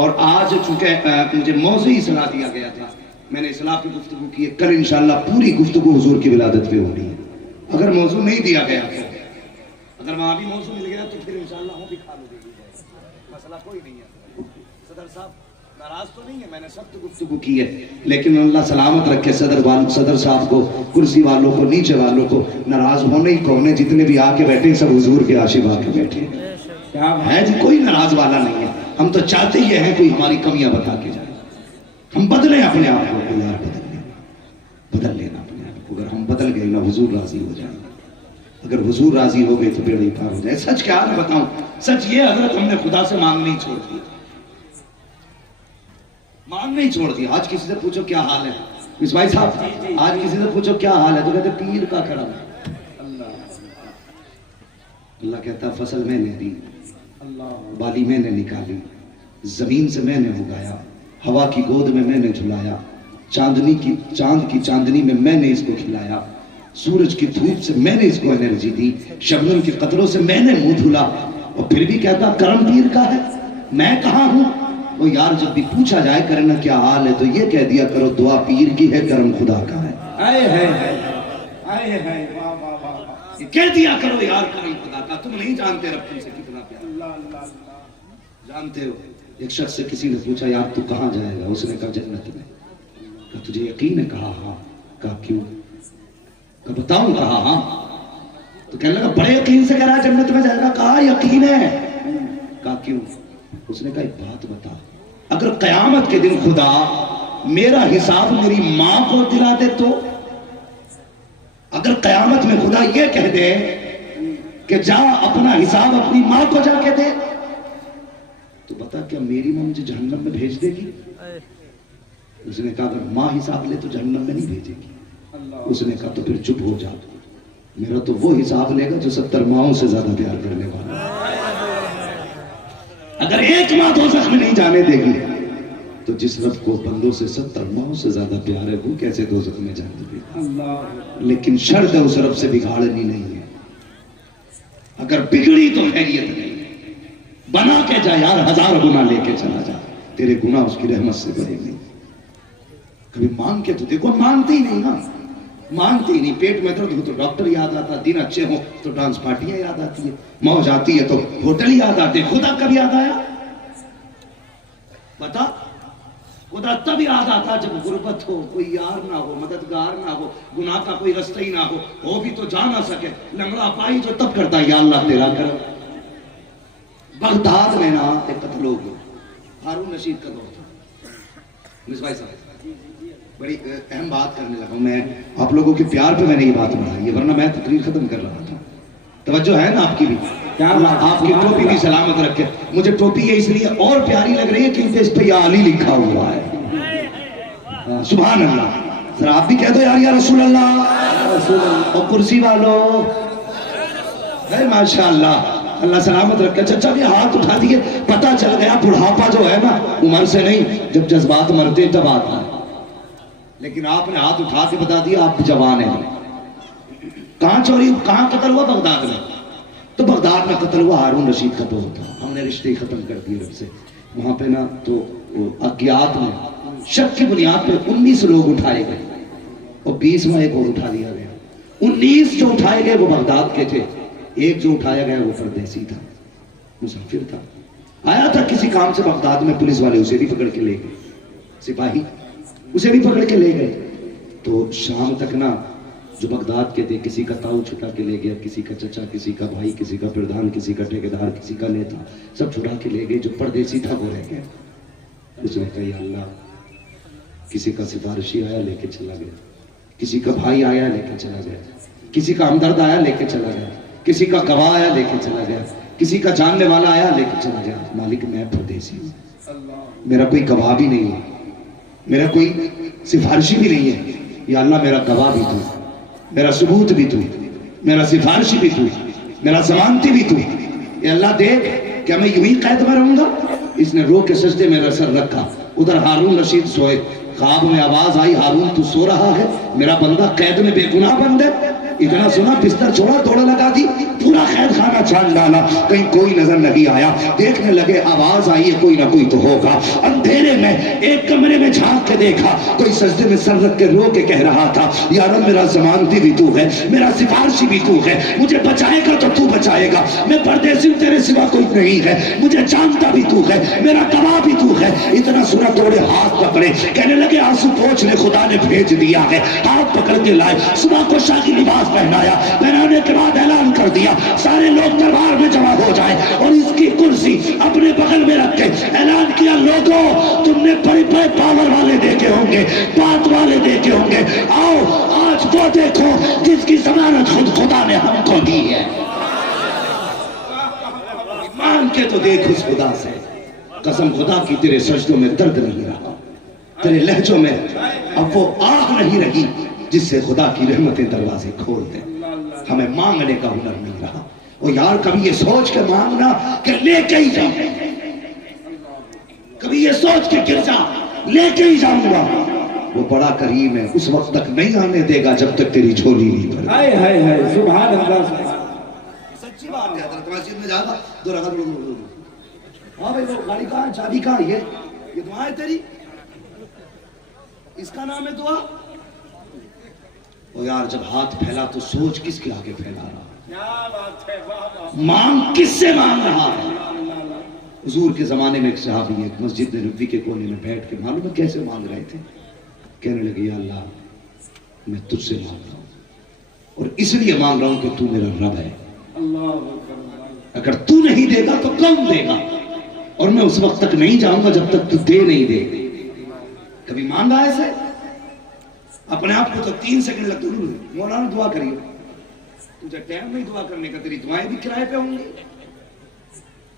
اور آج چونکہ مجھے موضوع اصلاح دیا گیا تھا، میں نے اصلاح پہ گفتگو کی ہے. کل انشاءاللہ پوری گفتگو حضور کی ولادت پہ ہونی ہے. اگر موضوع نہیں دیا گیا تو، اگر وہاں بھی موضوع مل گیا تو پھر انشاءاللہ وہ بھی کھالو دے دی جائے. مسئلہ کوئی نہیں ہے. صدر صاحب ناراض تو نہیں ہے، میں نے سب تو گفتگو کی ہے، لیکن اللہ سلامت رکھے صدر صاحب کو، کرسی والوں کو، نیچے والوں کو. ناراض ہونے ہی کون ہے؟ جتنے بھی آ کے بیٹھے سب حضور کے عاشق آ کے بیٹھے ہیں جی. کوئی ناراض والا نہیں ہے. ہم تو چاہتے ہی ہیں کوئی ہماری کمیاں بتا کے جائے. ہم بدلیں اپنے آپ کو. یار بدل لینا اپنے آپ کو. اگر ہم بدل گئے نا حضور راضی ہو جائیں. اگر حضور راضی ہو گئے تو بیڑا پار ہو جائے. سچ کیا میں بتاؤں، سچ یہ حضرت ہم نے خدا سے مانگنا ہی چھوڑ دیا. مانگنا ہی چھوڑ دیا. آج کسی سے پوچھو کیا حال ہے اس بھائی صاحب، آج کسی سے پوچھو کیا حال ہے تو کہتے پیر کا کھڑا ہے. اللہ کہتا فصل میں نے دی، بالی میں نے نکالی، زمین سے میں نے اگایا، ہوا کی گود میں نے جھلایا، چاند کی چاندنی میں نے اس کو کھلایا، سورج کی دھوپ سے میں نے اس کو انرجی دی، شبنم کے قطروں سے میں نے منہ دھلا. اور پھر بھی کہتا کرم پیر کا ہے. میں کہاں ہوں؟ وہ یار جب بھی پوچھا جائے کرنا کیا حال ہے تو یہ کہہ دیا کرو دعا پیر کی ہے، کرم خدا کا ہے. کہہ دیا کرو یار کرم خدا کا. تم نہیں جانتے رب تم سے کتنا پیار. جانتے ہو ایک شخص سے کسی نے پوچھا یار تو کہاں جائے گا؟ اس نے کہا جنت میں. کہا تجھے یقین ہے؟ کہا ہاں. کہا کیوں؟ کہا بتاؤں. کہا ہاں. تو کہنے لگا بڑے یقین سے کہہ رہا جنت میں جائے گا؟ کہا یقین ہے. کہا کیوں؟ اس نے کہا ایک بات بتا، اگر قیامت کے دن خدا میرا حساب میری ماں کو دلا دے تو، اگر قیامت میں خدا یہ کہہ دے کہ جا اپنا حساب اپنی ماں کو جا کے دے، تو بتا کیا میری ماں مجھے جہنم میں بھیج دے گی؟ اس نے کہا اگر ماں حساب لے تو جہنم میں نہیں بھیجے گی. اس نے کہا تو پھر چپ ہو جا. میرا تو وہ حساب لے گا جو 70 ماؤں سے زیادہ پیار کرنے والا. اگر ایک ماں دوزخ میں نہیں جانے دے گی تو جس رب کو بندوں سے 70 ماؤں سے زیادہ پیار ہے وہ کیسے دوزخ میں جانے دے گا؟ لیکن شرط ہے اس رب سے بگاڑنی نہیں ہے. اگر بگڑی تو خیریت نہیں ہے. بنا کے جا یار، 1000 گناہ لے کے چلا جا، تیرے گناہ اس کی رحمت سے بڑے نہیں. کبھی مانگ کے تو دیکھو، مانگتے ہی نہیں نا، مانگتے ہی نہیں. پیٹ میں درد ہو تو ڈاکٹر یاد آتا، دن اچھے ہوں تو ڈانس پارٹیاں یاد آتی ہے، موج آتی ہے تو ہوٹل یاد آتے. خدا کب یاد آیا پتا؟ خدا تب یاد آتا جب غربت ہو، کوئی یار نہ ہو، مددگار نہ ہو، گناہ کا کوئی رستہ ہی نہ ہو بھی تو جا نہ سکے. لنگڑا پائی جو تب کرتا یا اللہ تیرا کرم. بغداد میں نا ایک پتہ لوگ ہارون رشید کا دور تھا. مصباح صاحب بڑی اہم بات کرنے لگا ہوں میں، آپ لوگوں کے پیار پہ میں نے یہ بات بڑھائی ہے، ورنہ میں تقریر ختم کر رہا تھا. توجہ ہے نا آپ کی بھی؟ آپ کی ٹوپی بھی سلامت رکھے. مجھے ٹوپی یہ اس لیے اور پیاری لگ رہی ہے کیونکہ اس پہ یا علی لکھا ہوا ہے. سبحان اللہ. ذرا آپ بھی کہہ دو یار یا رسول اللہ. اور کرسی والو ماشاء اللہ، اللہ سلامت رکھے. چچا بھی ہاتھ اٹھا دیے، پتہ چل گیا بڑھاپا جو ہے نا عمر سے نہیں، جب جذبات مرتے تب آتا ہے. لیکن آپ نے ہاتھ اٹھا کے بتا دیا آپ جوان ہیں. کہاں چوری، کہاں قتل ہوا؟ بغداد میں. تو بغداد میں قتل ہوا ہارون رشید کا دور تھا. ہم نے رشتے ختم کر دیے رب سے. وہاں پہ نا تو اگیات میں شک کی بنیاد پہ 19 لوگ اٹھائے گئے اور 20واں ایک اور اٹھا لیا گیا. 19 جو اٹھائے گئے وہ بغداد کے تھے، ایک جو اٹھایا گیا وہ پردیسی تھا، مسافر تھا. آیا تھا کسی کام سے بغداد میں، پولیس والے اسے بھی پکڑ کے لے گئے، سپاہی اسے بھی پکڑ کے لے گئے. تو شام تک نا جو بغداد کے تھے کسی کا تاؤ چھٹا کے لے گیا، کسی کا چچا، کسی کا بھائی، کسی کا پردھان، کسی کا ٹھیکیدار، کسی کا نیتا، سب چھڑا کے لے گئے. جو پردیسی تھا وہ رہ گیا. اس نے کہا یا اللہ، کسی کا سفارشی آیا لے کے چلا گیا، کسی کا بھائی آیا لے کے چلا گیا، کسی کا ہمدرد آیا لے کے چلا گیا، کسی کا گواہ آیا لے کے چلا گیا، کسی کا جاننے والا آیا لے کے چلا گیا. مالک میں پردیسی ہوں، میرا کوئی گواہ بھی نہیں ہے، میرا کوئی سفارشی بھی نہیں ہے. یا اللہ میرا گواہ بھی تو، میرا ثبوت بھی تو، میرا سفارشی بھی تو، میرا ضمانتی بھی تو. اے اللہ دیکھ کیا میں یوں ہی قید میں رہوں گا؟ اس نے رو کے سجدے میں سر رکھا. ادھر ہارون رشید سوئے. خواب میں آواز آئی ہارون تو سو رہا ہے، میرا بندہ قید میں بے گناہ بند ہے. اتنا سنا بستر چھوڑا، دوڑا لگا دی، پورا قید خانہ چھان ڈالا، کہیں کوئی نظر نہیں آیا. دیکھنے لگے آواز آئی ہے کوئی نہ کوئی تو ہوگا. اندھیرے میں ایک کمرے میں جھانک کے دیکھا کوئی سجدے میں سر رکھ کے رو کے کہہ رہا تھا یا رب میرا ضمانتی بھی تو ہے، میرا سفارشی بھی تو ہے، مجھے بچائے گا تو تو بچائے گا. میں پردیسی ہوں، تیرے سوا کوئی نہیں ہے، مجھے جانتا بھی تو ہے، میرا گواہ بھی تو ہے. اتنا سنا توڑے ہاتھ پکڑے، کہنے لگے آنسو پوچھ لے خدا نے بھیج دیا ہے. ہاتھ پکڑ کے لائے، صبح کو شاہی لباس پہنایا، پہنانے کے بعد اعلان کر دیا سارے لوگ دربار میں جمع ہو جائیں اور اس کی کرسی اپنے بغل میں رکھ کے اعلان کیا لوگوں تم نے بڑے بڑے پاور والے دیکھے ہوں گے، بات والے دیکھے ہوں گے، آؤ آج وہ دیکھو جس کی ضمانت خود خدا نے ہم کو دی ہے. مان کے تو دیکھ اس خدا سے، قسم خدا کی تیرے سجدوں میں درد نہیں رہا، تیرے لہجوں میں اب وہ آہ نہیں رہی جس سے خدا کی رحمتیں دروازے کھول دیں. ہمیں مانگنے کا ہنر نہیں رہا. اور یار کبھی یہ سوچ کے مانگنا کہ لے کے ہی جاؤں، کبھی یہ سوچ کے گر جا لے کے ہی جاؤں گا. وہ بڑا کریم ہے، اس وقت تک نہیں آنے دے گا جب تک تیری جھولی نہیں بھرے. ہائے ہائے ہائے سبحان اللہ. سچی بات ہے. حضرت مسجد میں جاتا دو رکعت ہاں بھائی گاڑی کہاں ہے، چابی کہاں ہے؟ یہ دعا ہے تیری، اس کا نام ہے دعا. اور یار جب ہاتھ پھیلا تو سوچ کس کے آگے پھیلا رہا، مانگ کس سے مانگ رہا ہے. حضور کے زمانے میں ایک صحابی ایک مسجد نبوی کے کونے میں بیٹھ کے معلوم ہے کیسے مانگ رہے تھے. کہنے لگے یا اللہ میں تجھ سے مانگ رہا ہوں اور اس لیے مانگ رہا ہوں کہ تو میرا رب ہے. اگر تو نہیں دے گا تو کون دے گا، اور میں اس وقت تک نہیں جاؤں گا جب تک تو دے نہیں دے. کبھی مانگا ایسے اپنے آپ کو تو 3 سیکنڈ لگتے ہیں. مولانا دعا کریے، تجھے ٹائم نہیں دعا کرنے کا، تیری دعائیں بھی کرائے پہ ہوں گی.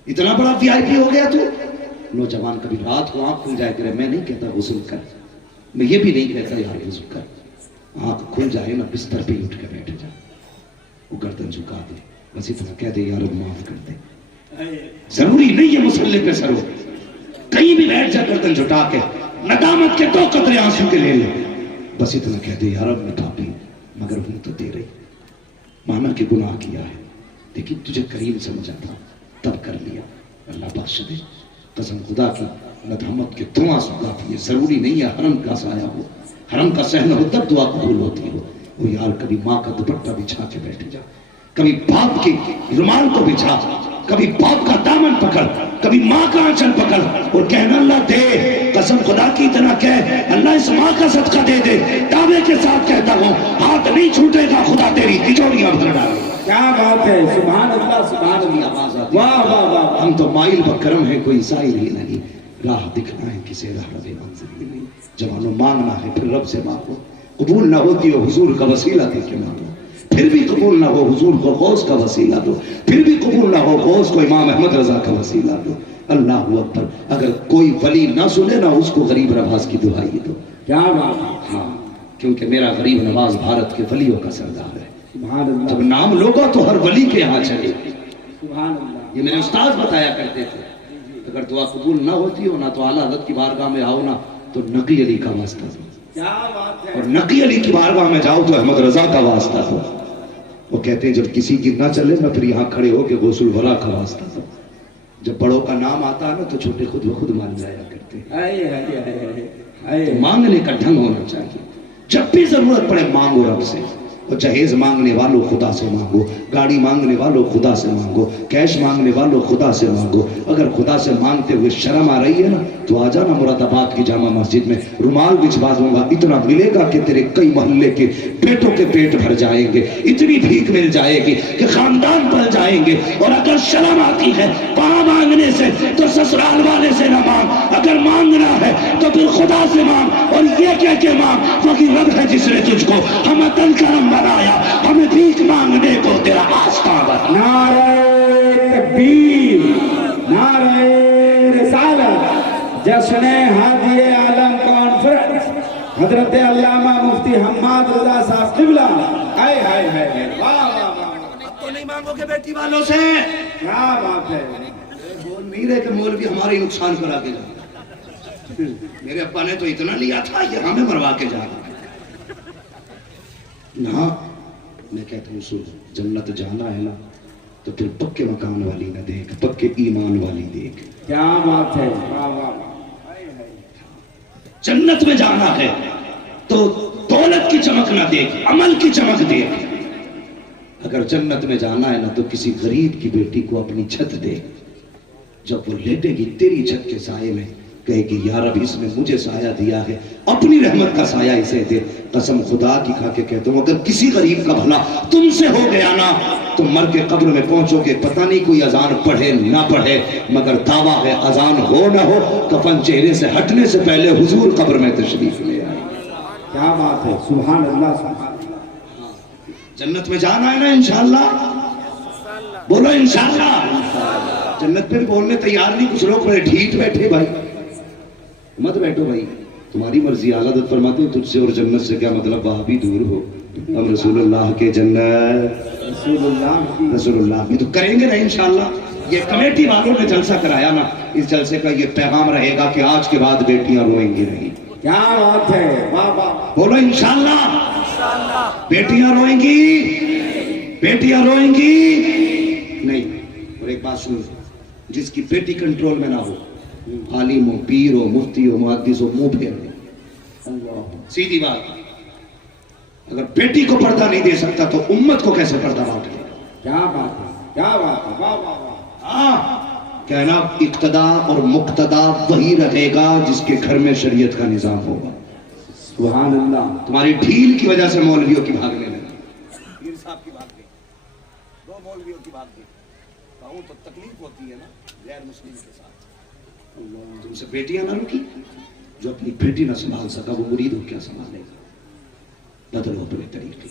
اتنا بڑا وی آئی پی ہو گیا تو. نوجوان کبھی رات کو آنکھ کھل جائے کرے، میں نہیں کہتا غسل کر، میں یہ بھی نہیں کہتا یار غسل کر، آنکھ کھل جائے نا بستر پہ اٹھ کے بیٹھ جائے. وہ گردن جھکا دے، بس اتنا کہہ دے یا رب معاف کر دے. ضروری نہیں ہے مسلح پہ سر ہو، کہیں بھی بیٹھ جا گردن جھٹا کے ندامت کے 2 قطرے آنسو کے لے لے، بس اتنا کہہ دے یا رب میں پاپی مگر ہوں تو تیرے، مانا کہ گناہ کیا ہے لیکن تجھے کریم سمجھا تھا تب کر لیا، اللہ بخش دے. قسم خدا کی ندامت کے 2 آنسو کافی ہے، ضروری نہیں ہے حرم کا سایہ ہو، حرم کا صحن ہو تب دعا قبول ہوتی ہو. وہ یار کبھی ماں کا دوپٹہ بچھا کے بیٹھ جا، کبھی باپ کی رومال کو بچھا، کبھی باپ کا دامن پکڑ، کبھی ماں کا آنچل پکڑ اور کہنا اللہ دے، قسم خدا کی اتنا کہہ اللہ اس ماں کا صدقہ دے دے. دعوے کے ساتھ کہتا ہوں ہاتھ نہیں چھوٹے گا، خدا تیری تجوریاں بھر ڈالے. کیا بات ہے، سبحان اللہ سبحان اللہ، واہ واہ واہ. ہم تو مائل بکرم ہے، کوئی سائل ہی نہیں، راہ دکھنا ہے کسی راہ رب منزل ہی نہیں. جوانوں مانگنا ہے پھر رب سے مانگو، قبول نہ ہوتی ہو حضور کا وسیلہ دے کے مانگو، پھر بھی قبول نہ ہو حضور کو غوث کا وسیلہ دو، پھر بھی قبول نہ ہو غوث کو امام احمد رضا کا وسیلہ دو. اللہ اکبر. اگر کوئی ولی نہ سنے نا اس کو غریب نواز کی دعائی دو. کیا بات ہے، ہاں کیونکہ میرا غریب نواز بھارت کے ولیوں کا سردار ہے. سبحان اللہ جب نام لوگا تو ہر ولی کے یہاں چلے. سبحان اللہ. یہ میرے استاد بتایا کرتے تھے اگر دعا قبول نہ ہوتی ہو نا تو اعلیٰ حضرت کی بارگاہ میں آؤ نا تو نقی علی کا واسطہ دو، کیا بات ہے. اور نقی علی کی بارگاہ میں جاؤ تو احمد رضا کا واسطہ دو. وہ کہتے ہیں جب کسی کی نہ چلے نا پھر یہاں کھڑے ہو کے غوث الورا کا واسطہ دو. جب بڑوں کا نام آتا ہے نا تو چھوٹے خود بخود مان جایا کرتے ہیں. تو مانگنے کا ڈھنگ ہونا چاہیے، جب بھی ضرورت پڑے مانگو رب سے. اور جہیز مانگنے والوں خدا سے مانگو، گاڑی مانگنے والوں خدا سے مانگو، کیش مانگنے والوں خدا سے مانگو. اگر خدا سے مانگتے ہوئے شرم آ رہی ہے نا تو آ جانا مراد آباد کی جامع مسجد میں، رومال بچھوا دوں گا، اتنا ملے گا کہ تیرے کئی محلے کے بیٹوں کے پیٹ بھر جائیں گے. اتنی بھیک مل جائے گی کہ خاندان پل جائیں گے. اور اگر شرم آتی ہے پاں مانگنے سے تو سسرال والے سے نہ مانگ، اگر مانگنا ہے تو پھر خدا سے مانگ. اور یہ کہہ کے مانگ کیونکہ رب ہے جس نے تجھ کو ہمتن کرم بنایا، ہمیں بھیک مانگنے کو تیرا آستان بنا. نعرہ تکبیر، نعرہ رسالت. جشن ہادی عالم کانفرنس حضرت علامہ مفتی حماد رضا صاحب قبلہ. ہائے ہائے ہائے، واہ واہ واہ. اب تو نہیں مانگو گے بیٹی والوں سے. کیا بات ہے. بول نہیں رہے کہ مولوی ہمارے نقصان کرا کے جا. میرے ابا نے تو اتنا لیا تھا یہ ہمیں مروا کے جا رہا. نہ میں کہتا ہوں سو جنت جانا ہے نا تو پھر پکے مکان والی نہ دیکھ، پکے ایمان والی دیکھ. کیا بات ہے، واہ واہ. جنت میں جانا ہے تو دولت کی چمک نہ دیکھ، عمل کی چمک دیکھ. اگر جنت میں جانا ہے نا تو کسی غریب کی بیٹی کو اپنی چھت دے، جب وہ لیٹے گی تیری چھت کے سائے میں کہے گی یا رب اس نے مجھے سایہ دیا ہے، اپنی رحمت کا سایہ اسے دے. قسم خدا کی کھا کے کہتا ہوں اگر کسی غریب کا بھلا تم سے ہو گیا نا تو مر کے قبر میں پہنچو گے، پتہ نہیں کوئی اذان پڑھے نہ پڑھے مگر دعویٰ ہے اذان ہو نہ ہو کفن چہرے سے ہٹنے سے پہلے حضور قبر میں تشریف لے آئے. کیا بات ہے، سبحان اللہ سبحان اللہ. جنت میں جانا ہے نا انشاءاللہ، بولو انشاءاللہ. جنت پہ بھی بولنے تیار نہیں کچھ لوگ بڑے ڈھیٹ بیٹھے. بھائی مت بیٹھو بھائی، تمہاری مرضی. اعلیٰ حضرت فرماتے ہیں تجھ سے اور جنت سے کیا مطلب، وہاں بھی دور ہو، ہم رسول اللہ کے جنت رسول اللہ بھی تو کریں گے نا انشاءاللہ. یہ کمیٹی والوں نے جلسہ کرایا نا، اس جلسے کا یہ پیغام رہے گا کہ آج کے بعد بیٹیاں روئیں گی نہیں. کیا بات ہے، واہ واہ. بولو انشاءاللہ. بیٹیاں روئیں گی، بیٹیاں روئیں گی نہیں. اور ایک بات سنو، جس کی بیٹی کنٹرول میں نہ ہو، عالم ہو، پیر ہو، مفتی ہو، محدث ہو، منہ پھیر لے. سیدھی بات. اگر بیٹی کو پردہ نہیں دے سکتا تو امت کو کیسے پردہ بانٹ دے. کیا بات ہے، کیا بات ہے، واہ واہ واہ. ہاں کہنا اقتدا اور مقتدا وہی رہے گا جس کے گھر میں شریعت کا نظام ہوگا. سبحان اللہ. تمہاری ڈھیل کی وجہ سے مولویوں کی بھاگنے لگی، پیر صاحب کی بات گئی، دو مولویوں کی بات گئی. کہوں تو تکلیف ہوتی ہے نا غیر مسلم کے ساتھ. تم سے بیٹیاں نہ رکی، جو اپنی بیٹی نہ سنبھال سکا وہ مرید ہو کیا سنبھالے گا. بدلو اپنے طریقے.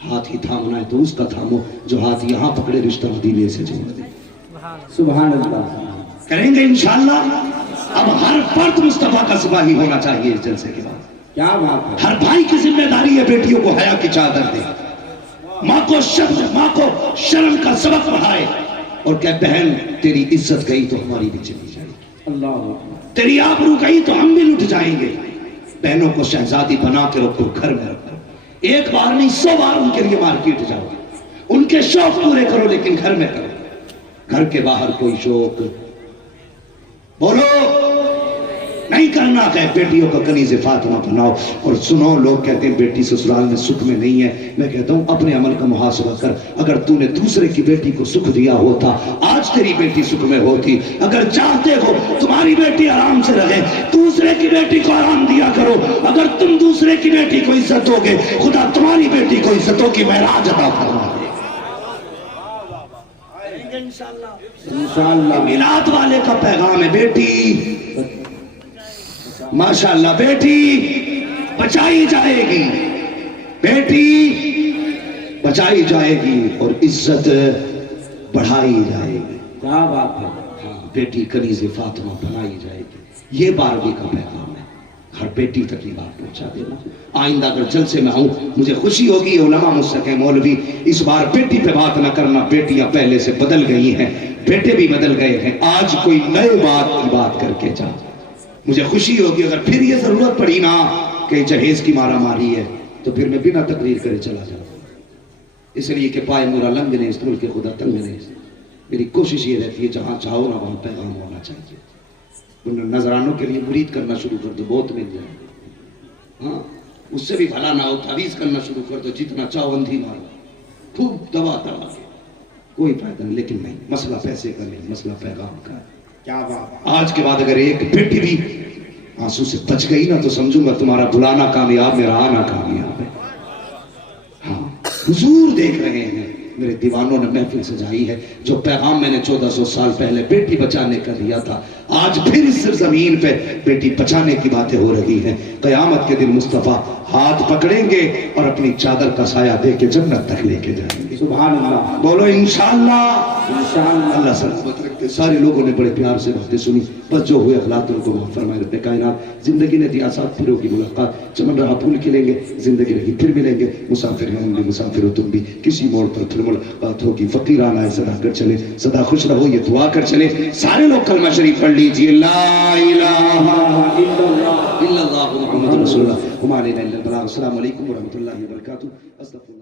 ہاتھ ہی تھامنا ہے تو اس کا تھامو جو ہاتھ یہاں پکڑے رشتہ مدینے سے جوڑ دے. سبحان اللہ. کریں گے انشاءاللہ. اب ہر فرد مصطفیٰ کا سپاہی ہونا چاہیے اس جلسے کے بعد. کیا بات ہے. ہر بھائی کی ذمہ داری ہے بیٹیوں کو حیا کی چادر دے. ماں کو شرم کا سبق پڑھائے اور کہ بہن تیری عزت گئی تو ہماری بھی چلی جائے گی، اللہ تیری آبرو گئی تو ہم بھی لٹ جائیں گے۔ بہنوں کو شہزادی بنا کے رکھو، گھر میں رکھو، ایک بار نہیں 100 بار ان کے لیے مارکیٹ جاؤ، ان کے شوق پورے کرو لیکن گھر میں کرو، گھر کے باہر کوئی شوق بولو نہیں کرنا ہے۔ بیٹیوں کو کنیز فاطمہ بناؤ۔ اور سنو، لوگ کہتے ہیں بیٹی سسرال میں سکھ میں نہیں ہے، میں کہتا ہوں اپنے عمل کا محاسبہ کر، اگر تو نے دوسرے کی بیٹی کو سکھ دیا ہوتا آج تیری بیٹی سکھ میں ہوتی۔ اگر چاہتے ہو تمہاری بیٹی آرام سے رہے، دوسرے کی بیٹی کو آرام دیا کرو۔ اگر تم دوسرے کی بیٹی کو عزت دو گے، خدا تمہاری بیٹی کو عزتوں کی معراج عطا فرما دے۔ انشاءاللہ میلاد والے کا پیغام ہے، بیٹی ماشاءاللہ بیٹی بچائی جائے گی، بیٹی بچائی جائے گی اور عزت بڑھائی جائے گی۔ کیا بات ہے، ہاں، بیٹی کنیز فاطمہ بنائی جائے گی، یہ بارگی کا پیغام ہے۔ ہر بیٹی تک یہ بات پہنچا دینا۔ آئندہ اگر جلسے میں آؤں مجھے خوشی ہوگی علماء مجھ سے کہیں مولوی اس بار بیٹی پہ بات نہ کرنا، بیٹیاں پہلے سے بدل گئی ہیں، بیٹے بھی بدل گئے ہیں، آج کوئی نئے بات کی بات کر کے جا۔ مجھے خوشی ہوگی اگر پھر یہ ضرورت پڑی نا کہ جہیز کی مارا ماری ہے تو پھر میں بنا تقریر کرے چلا جاؤں، اس لیے کہ پائے مرا لنگ نے اس ملک کے خدا تنگ نے۔ میری کوشش یہ رہتی ہے جہاں چاہو نا وہاں پیغام ہونا چاہیے۔ ان نذرانوں کے لیے مرید کرنا شروع کر دو، بہت مل جائے، ہاں اس سے بھی بھلا نہ ہو تعویذ کرنا شروع کر دو، جتنا چاہو اندھی مارو، خوب دوا دوا کے، کوئی فائدہ نہیں۔ لیکن نہیں، مسئلہ پیسے کا نہیں، مسئلہ پیغام کا ہے۔ کیا بات، آج کے بعد اگر ایک بیٹی بھی آنسو سے بچ گئی نا تو سمجھوں گا تمہارا بلانا کامیاب، میرا آنا کامیاب ہے۔ ہاں، حضور دیکھ رہے ہیں، میرے دیوانوں نے محفل سجائی ہے، جو پیغام میں نے 1400 سال پہلے بیٹی بچانے کا دیا تھا آج پھر اس زمین پہ بیٹی بچانے کی باتیں ہو رہی ہیں۔ قیامت کے دن مصطفیٰ ہاتھ پکڑیں گے اور اپنی چادر کا سایہ دے کے جنت تک لے کے جائیں گے۔ سبحان اللہ، بولو انشاءاللہ۔ انشاءاللہ۔ اللہ سلامت رکھتے۔ سارے لوگوں نے بڑے پیار سے باتیں سنی، بس جو ہوئے اخلاق ان کو معاف فرمائے رب کائنات۔ زندگی نے دیا ساتھ پھروں کی ملاقات، چمن رہا پھول کھلیں گے، زندگی رہی پھر ملیں گے۔ مسافر ہیں ہم بھی، مسافر ہو تم بھی، کسی موڑ پر پھر ملاقات ہوگی۔ فقیرانہ ہے صدا کر چلے، سدا خوش رہو یہ دعا کر چلے۔ سارے لوگ کلمہ شریف پڑھ لیجئے، لا الہ الا اللہ محمد رسول اللہ، ہمارے السلام علیکم ورحمۃ اللہ وبرکاتہ۔ استغفر